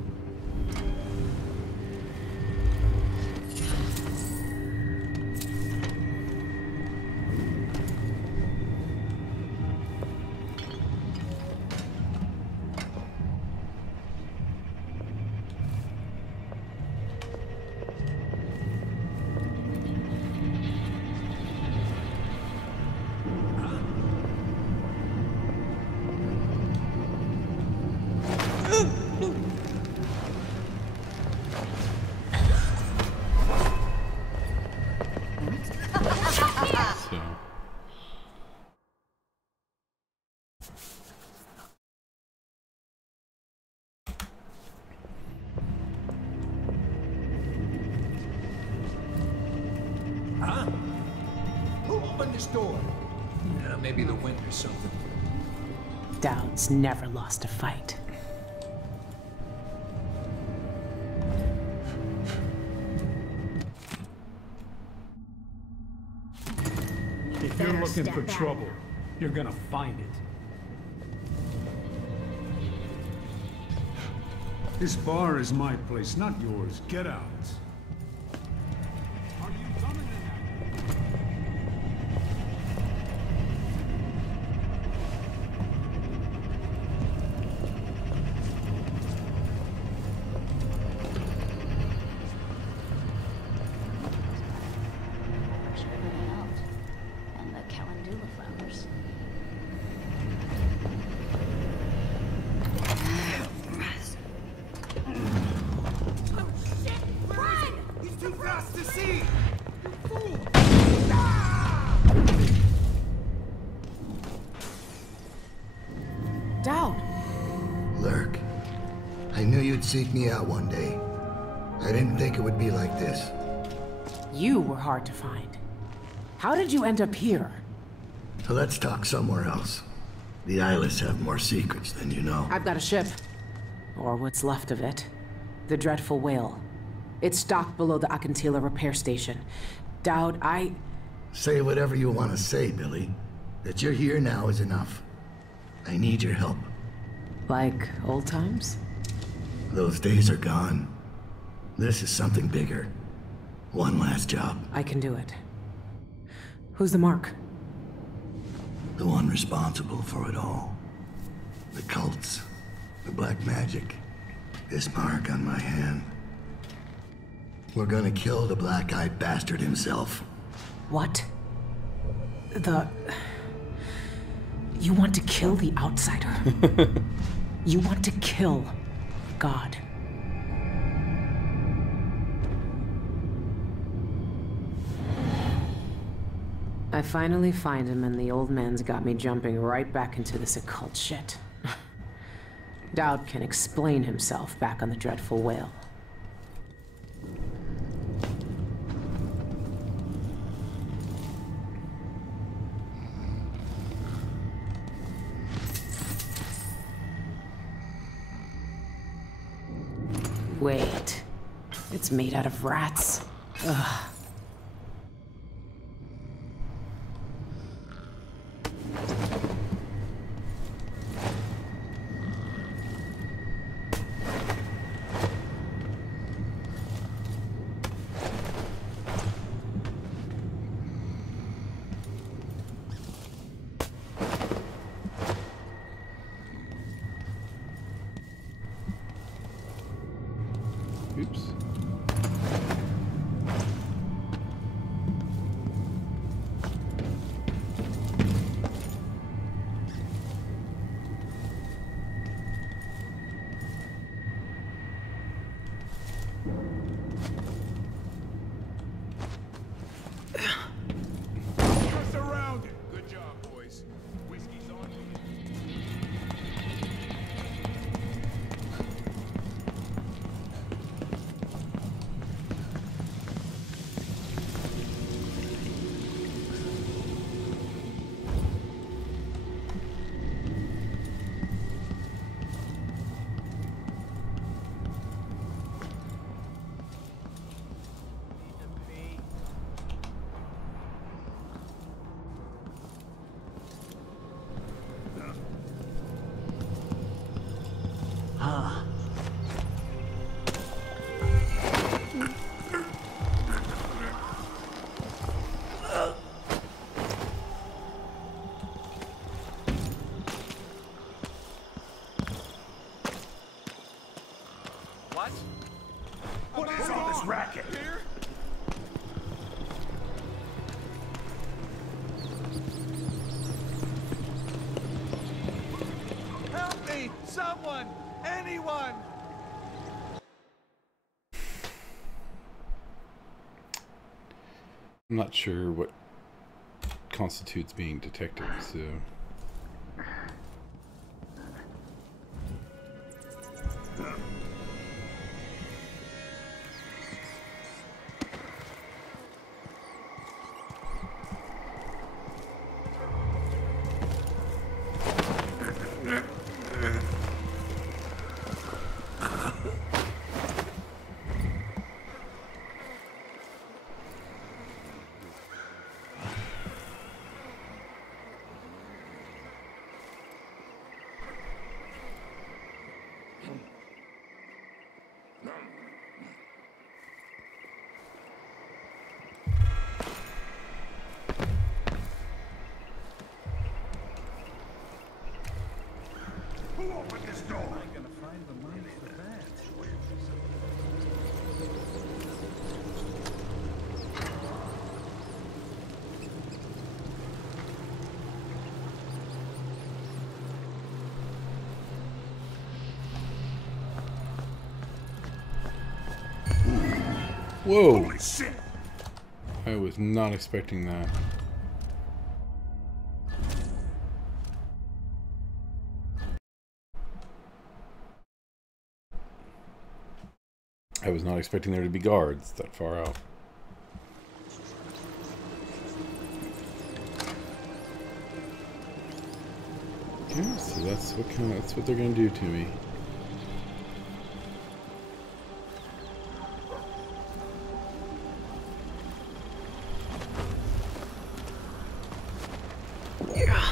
Huh? Who opened this door? Maybe the wind or something. Dowd's never lost a fight. If you're looking for trouble, you're gonna find it. This bar is my place, not yours. Get out. Are you coming Should have been out. And the calendula flowers. He's too fast to see! You fool! Dowd! Lurk, I knew you'd seek me out one day. I didn't think it would be like this. You were hard to find. How did you end up here? So let's talk somewhere else. The Eyeless have more secrets than you know. I've got a ship. Or what's left of it. The Dreadful Whale. It's docked below the Akantila repair station. Dowd, Say whatever you want to say, Billy. That you're here now is enough. I need your help. Like old times? Those days are gone. This is something bigger. One last job. I can do it. Who's the mark? The one responsible for it all. The cults. The black magic. This mark on my hand. We're gonna kill the black-eyed bastard himself. What? You want to kill the outsider? You want to kill God? I finally find him, and the old man's got me jumping right back into this occult shit. Dowd can explain himself back on the dreadful whale. Wait, it's made out of rats. Ugh. Oops. You're surrounded. Good job, boys. Whiskey's on you. What? What is all this racket? Here? Help me! Someone! Anyone! I'm not sure what constitutes being detected, so... Who opened this door? I'm gonna find the money for that. Whoa! Holy shit! I was not expecting that. I was not expecting there to be guards that far out. Okay, so that's what they're gonna do to me. Yeah.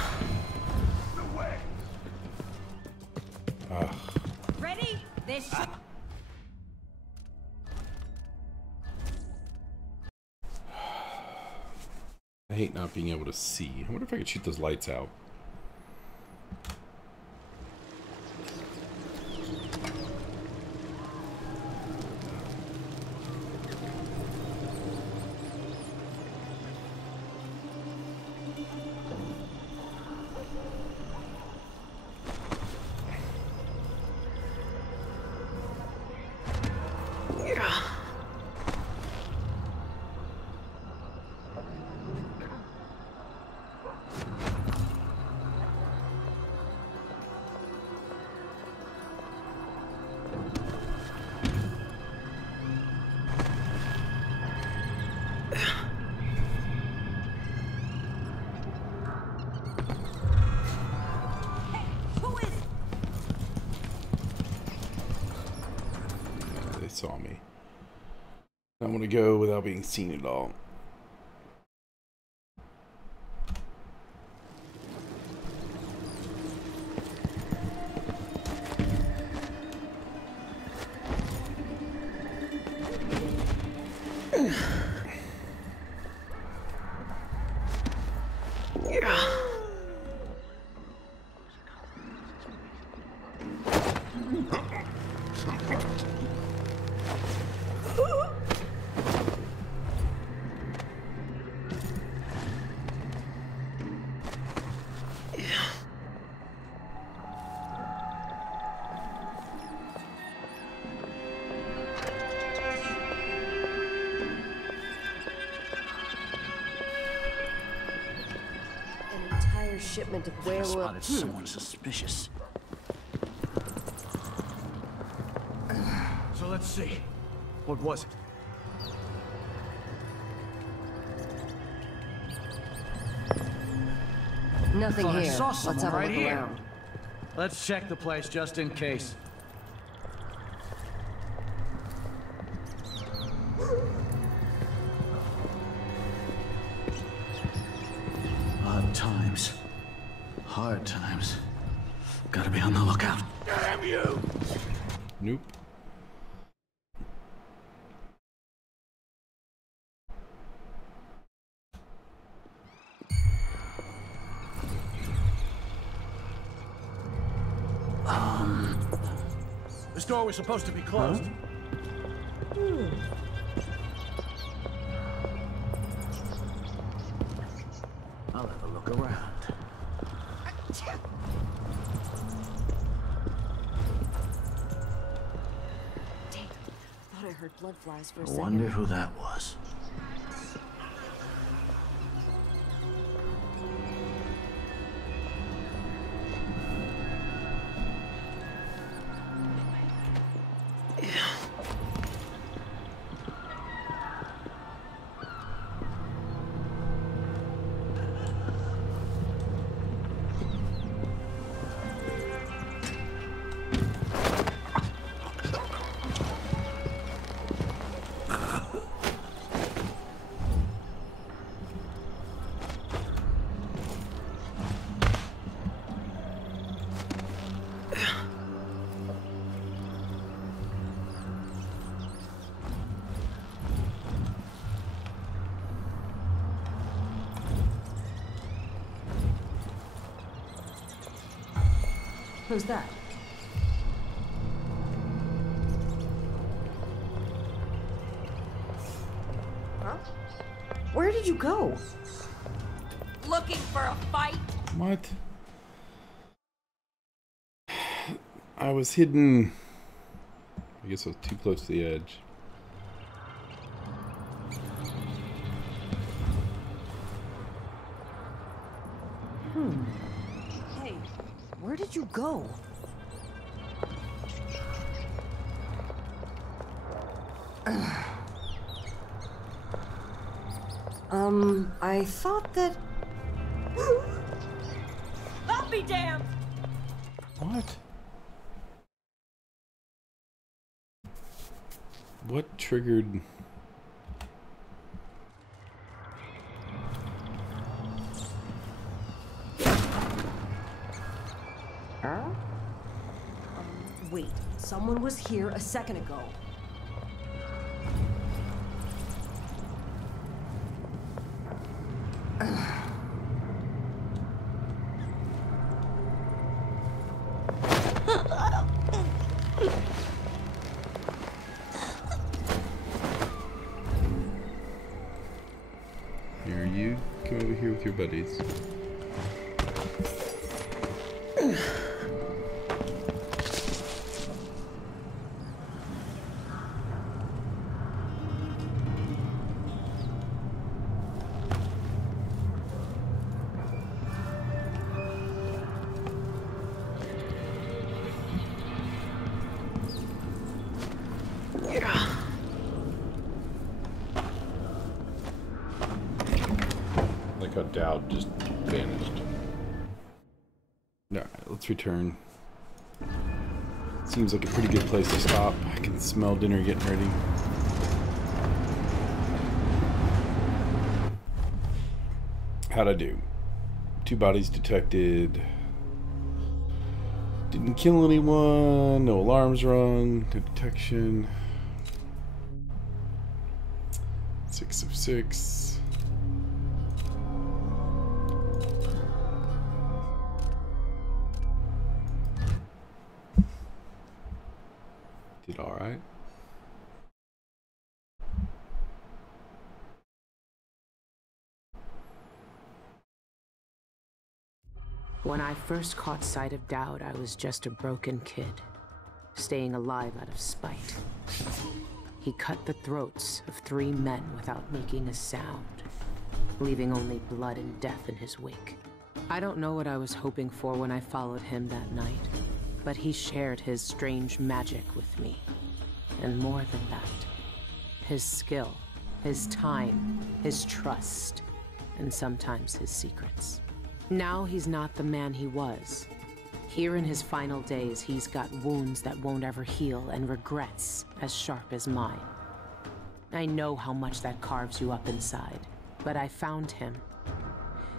I hate not being able to see. I wonder if I could shoot those lights out. Saw me. I want to go without being seen at all. Shipment of I werewolf. spotted someone suspicious. So let's see. What was it? Nothing Thought here. I saw Let's someone have a right look here. around. Let's check the place just in case. Odd times. Hard times. Gotta be on the lookout. Damn you! Nope. This door was supposed to be closed. I'll have a look around. Damn, thought I heard blood flies for a I second. wonder who that was. Who's that? Huh? Where did you go? Looking for a fight? What? I was hidden. I guess I was too close to the edge. Hey, where did you go? I thought that... I'll be damned! What? What triggered... Wait, someone was here a second ago. Come over here with your buddies. Like how Dowd just vanished. Alright, let's return. Seems like a pretty good place to stop. I can smell dinner getting ready. How'd I do? 2 bodies detected. Didn't kill anyone. No alarms rung. No detection. 6 of 6. Did all right. When I first caught sight of Dowd, I was just a broken kid, staying alive out of spite. He cut the throats of 3 men without making a sound, leaving only blood and death in his wake. I don't know what I was hoping for when I followed him that night, but he shared his strange magic with me. And more than that, his skill, his time, his trust, and sometimes his secrets. Now he's not the man he was. Here in his final days, he's got wounds that won't ever heal and regrets as sharp as mine. I know how much that carves you up inside, but I found him,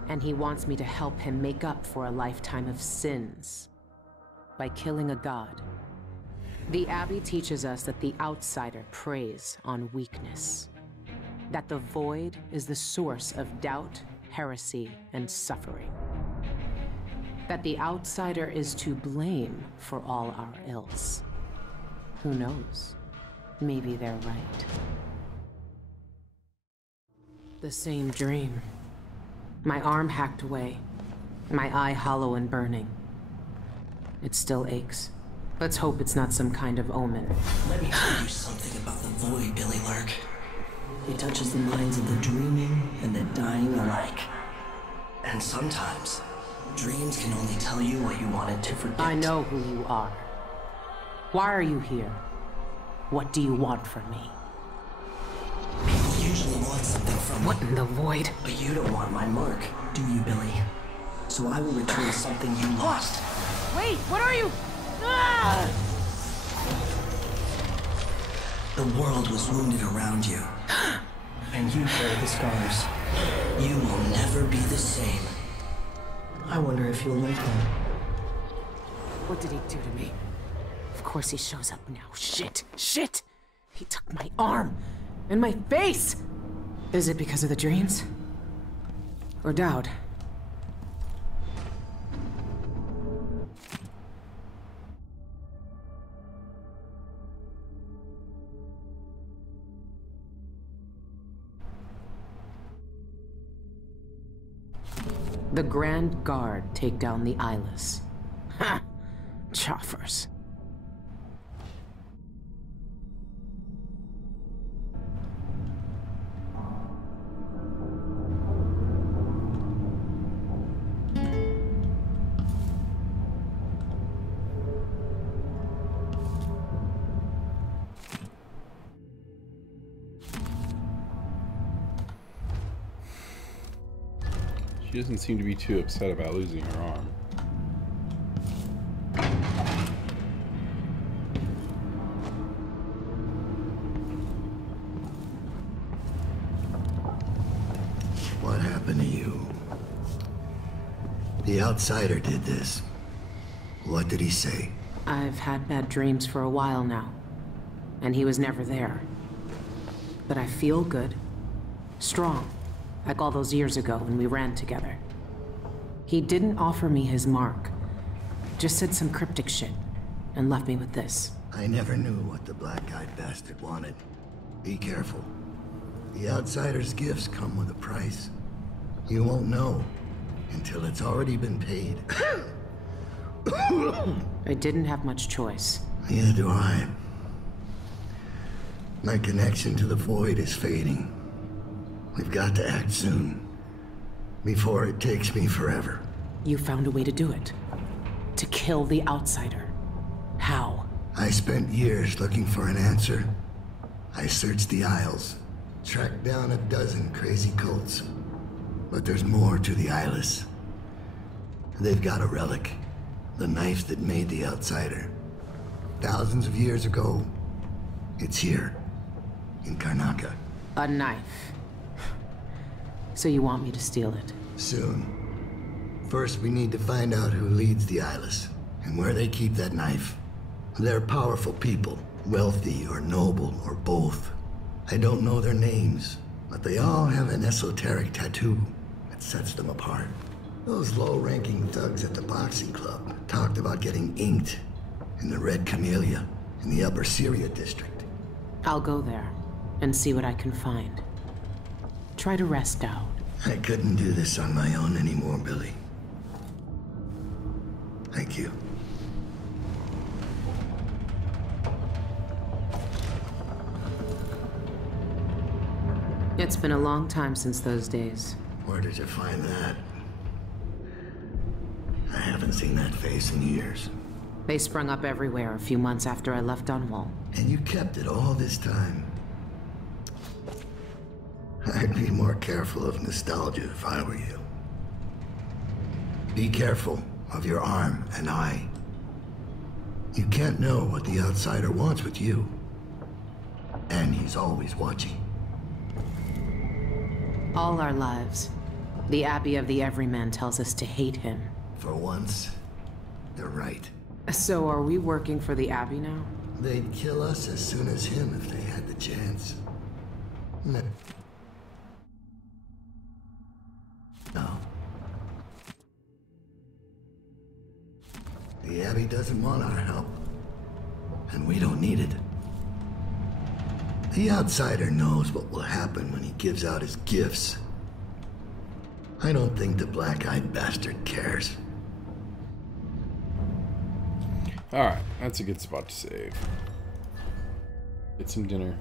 and he wants me to help him make up for a lifetime of sins by killing a god. The Abbey teaches us that the outsider preys on weakness, that the void is the source of doubt, heresy, and suffering, that the outsider is to blame for all our ills. Who knows? Maybe they're right. The same dream. My arm hacked away, my eye hollow and burning. It still aches. Let's hope it's not some kind of omen. Let me tell you something about the void, Billy Lurk. It touches the minds of the dreaming and the dying alike. And sometimes, dreams can only tell you what you wanted to forget. I know who you are. Why are you here? What do you want from me? People usually want something from me. What in the void? But you don't want my mark, do you, Billy? So I will return something you lost. Wait, what are you? Ah! The world was wounded around you. And you bear the scars. You will never be the same. I wonder if you'll like that. What did he do to me? Of course he shows up now. Shit! Shit! He took my arm! And my face! Is it because of the dreams? Or Dowd? The Grand Guard take down the Eyeless. Ha! Choffers. She doesn't seem to be too upset about losing her arm. What happened to you? The outsider did this. What did he say? I've had bad dreams for a while now, and he was never there. But I feel good. Strong. Like all those years ago when we ran together. He didn't offer me his mark. Just said some cryptic shit, and left me with this. I never knew what the black-eyed bastard wanted. Be careful. The outsider's gifts come with a price. You won't know until it's already been paid. I didn't have much choice. Neither do I. My connection to the void is fading. We've got to act soon, before it takes me forever. You found a way to do it. To kill the outsider. How? I spent years looking for an answer. I searched the Isles, tracked down a dozen crazy cults. But there's more to the Eyeless. They've got a relic. The knife that made the outsider. Thousands of years ago, it's here, in Karnaca. A knife. So you want me to steal it? Soon. First, we need to find out who leads the Eyeless, and where they keep that knife. They're powerful people, wealthy or noble or both. I don't know their names, but they all have an esoteric tattoo that sets them apart. Those low-ranking thugs at the boxing club talked about getting inked in the Red Camellia in the Upper Syria district. I'll go there and see what I can find. Try to rest out. I couldn't do this on my own anymore, Billy. Thank you. It's been a long time since those days. Where did you find that? I haven't seen that face in years. They sprung up everywhere a few months after I left Dunwall. And you kept it all this time. I'd be more careful of nostalgia if I were you. Be careful of your arm and eye. You can't know what the outsider wants with you. And he's always watching. All our lives, the Abbey of the Everyman tells us to hate him. For once, they're right. So are we working for the Abbey now? They'd kill us as soon as him if they had the chance. No. The Abbey doesn't want our help. And we don't need it. The outsider knows what will happen when he gives out his gifts. I don't think the black-eyed bastard cares. Alright, that's a good spot to save. Get some dinner.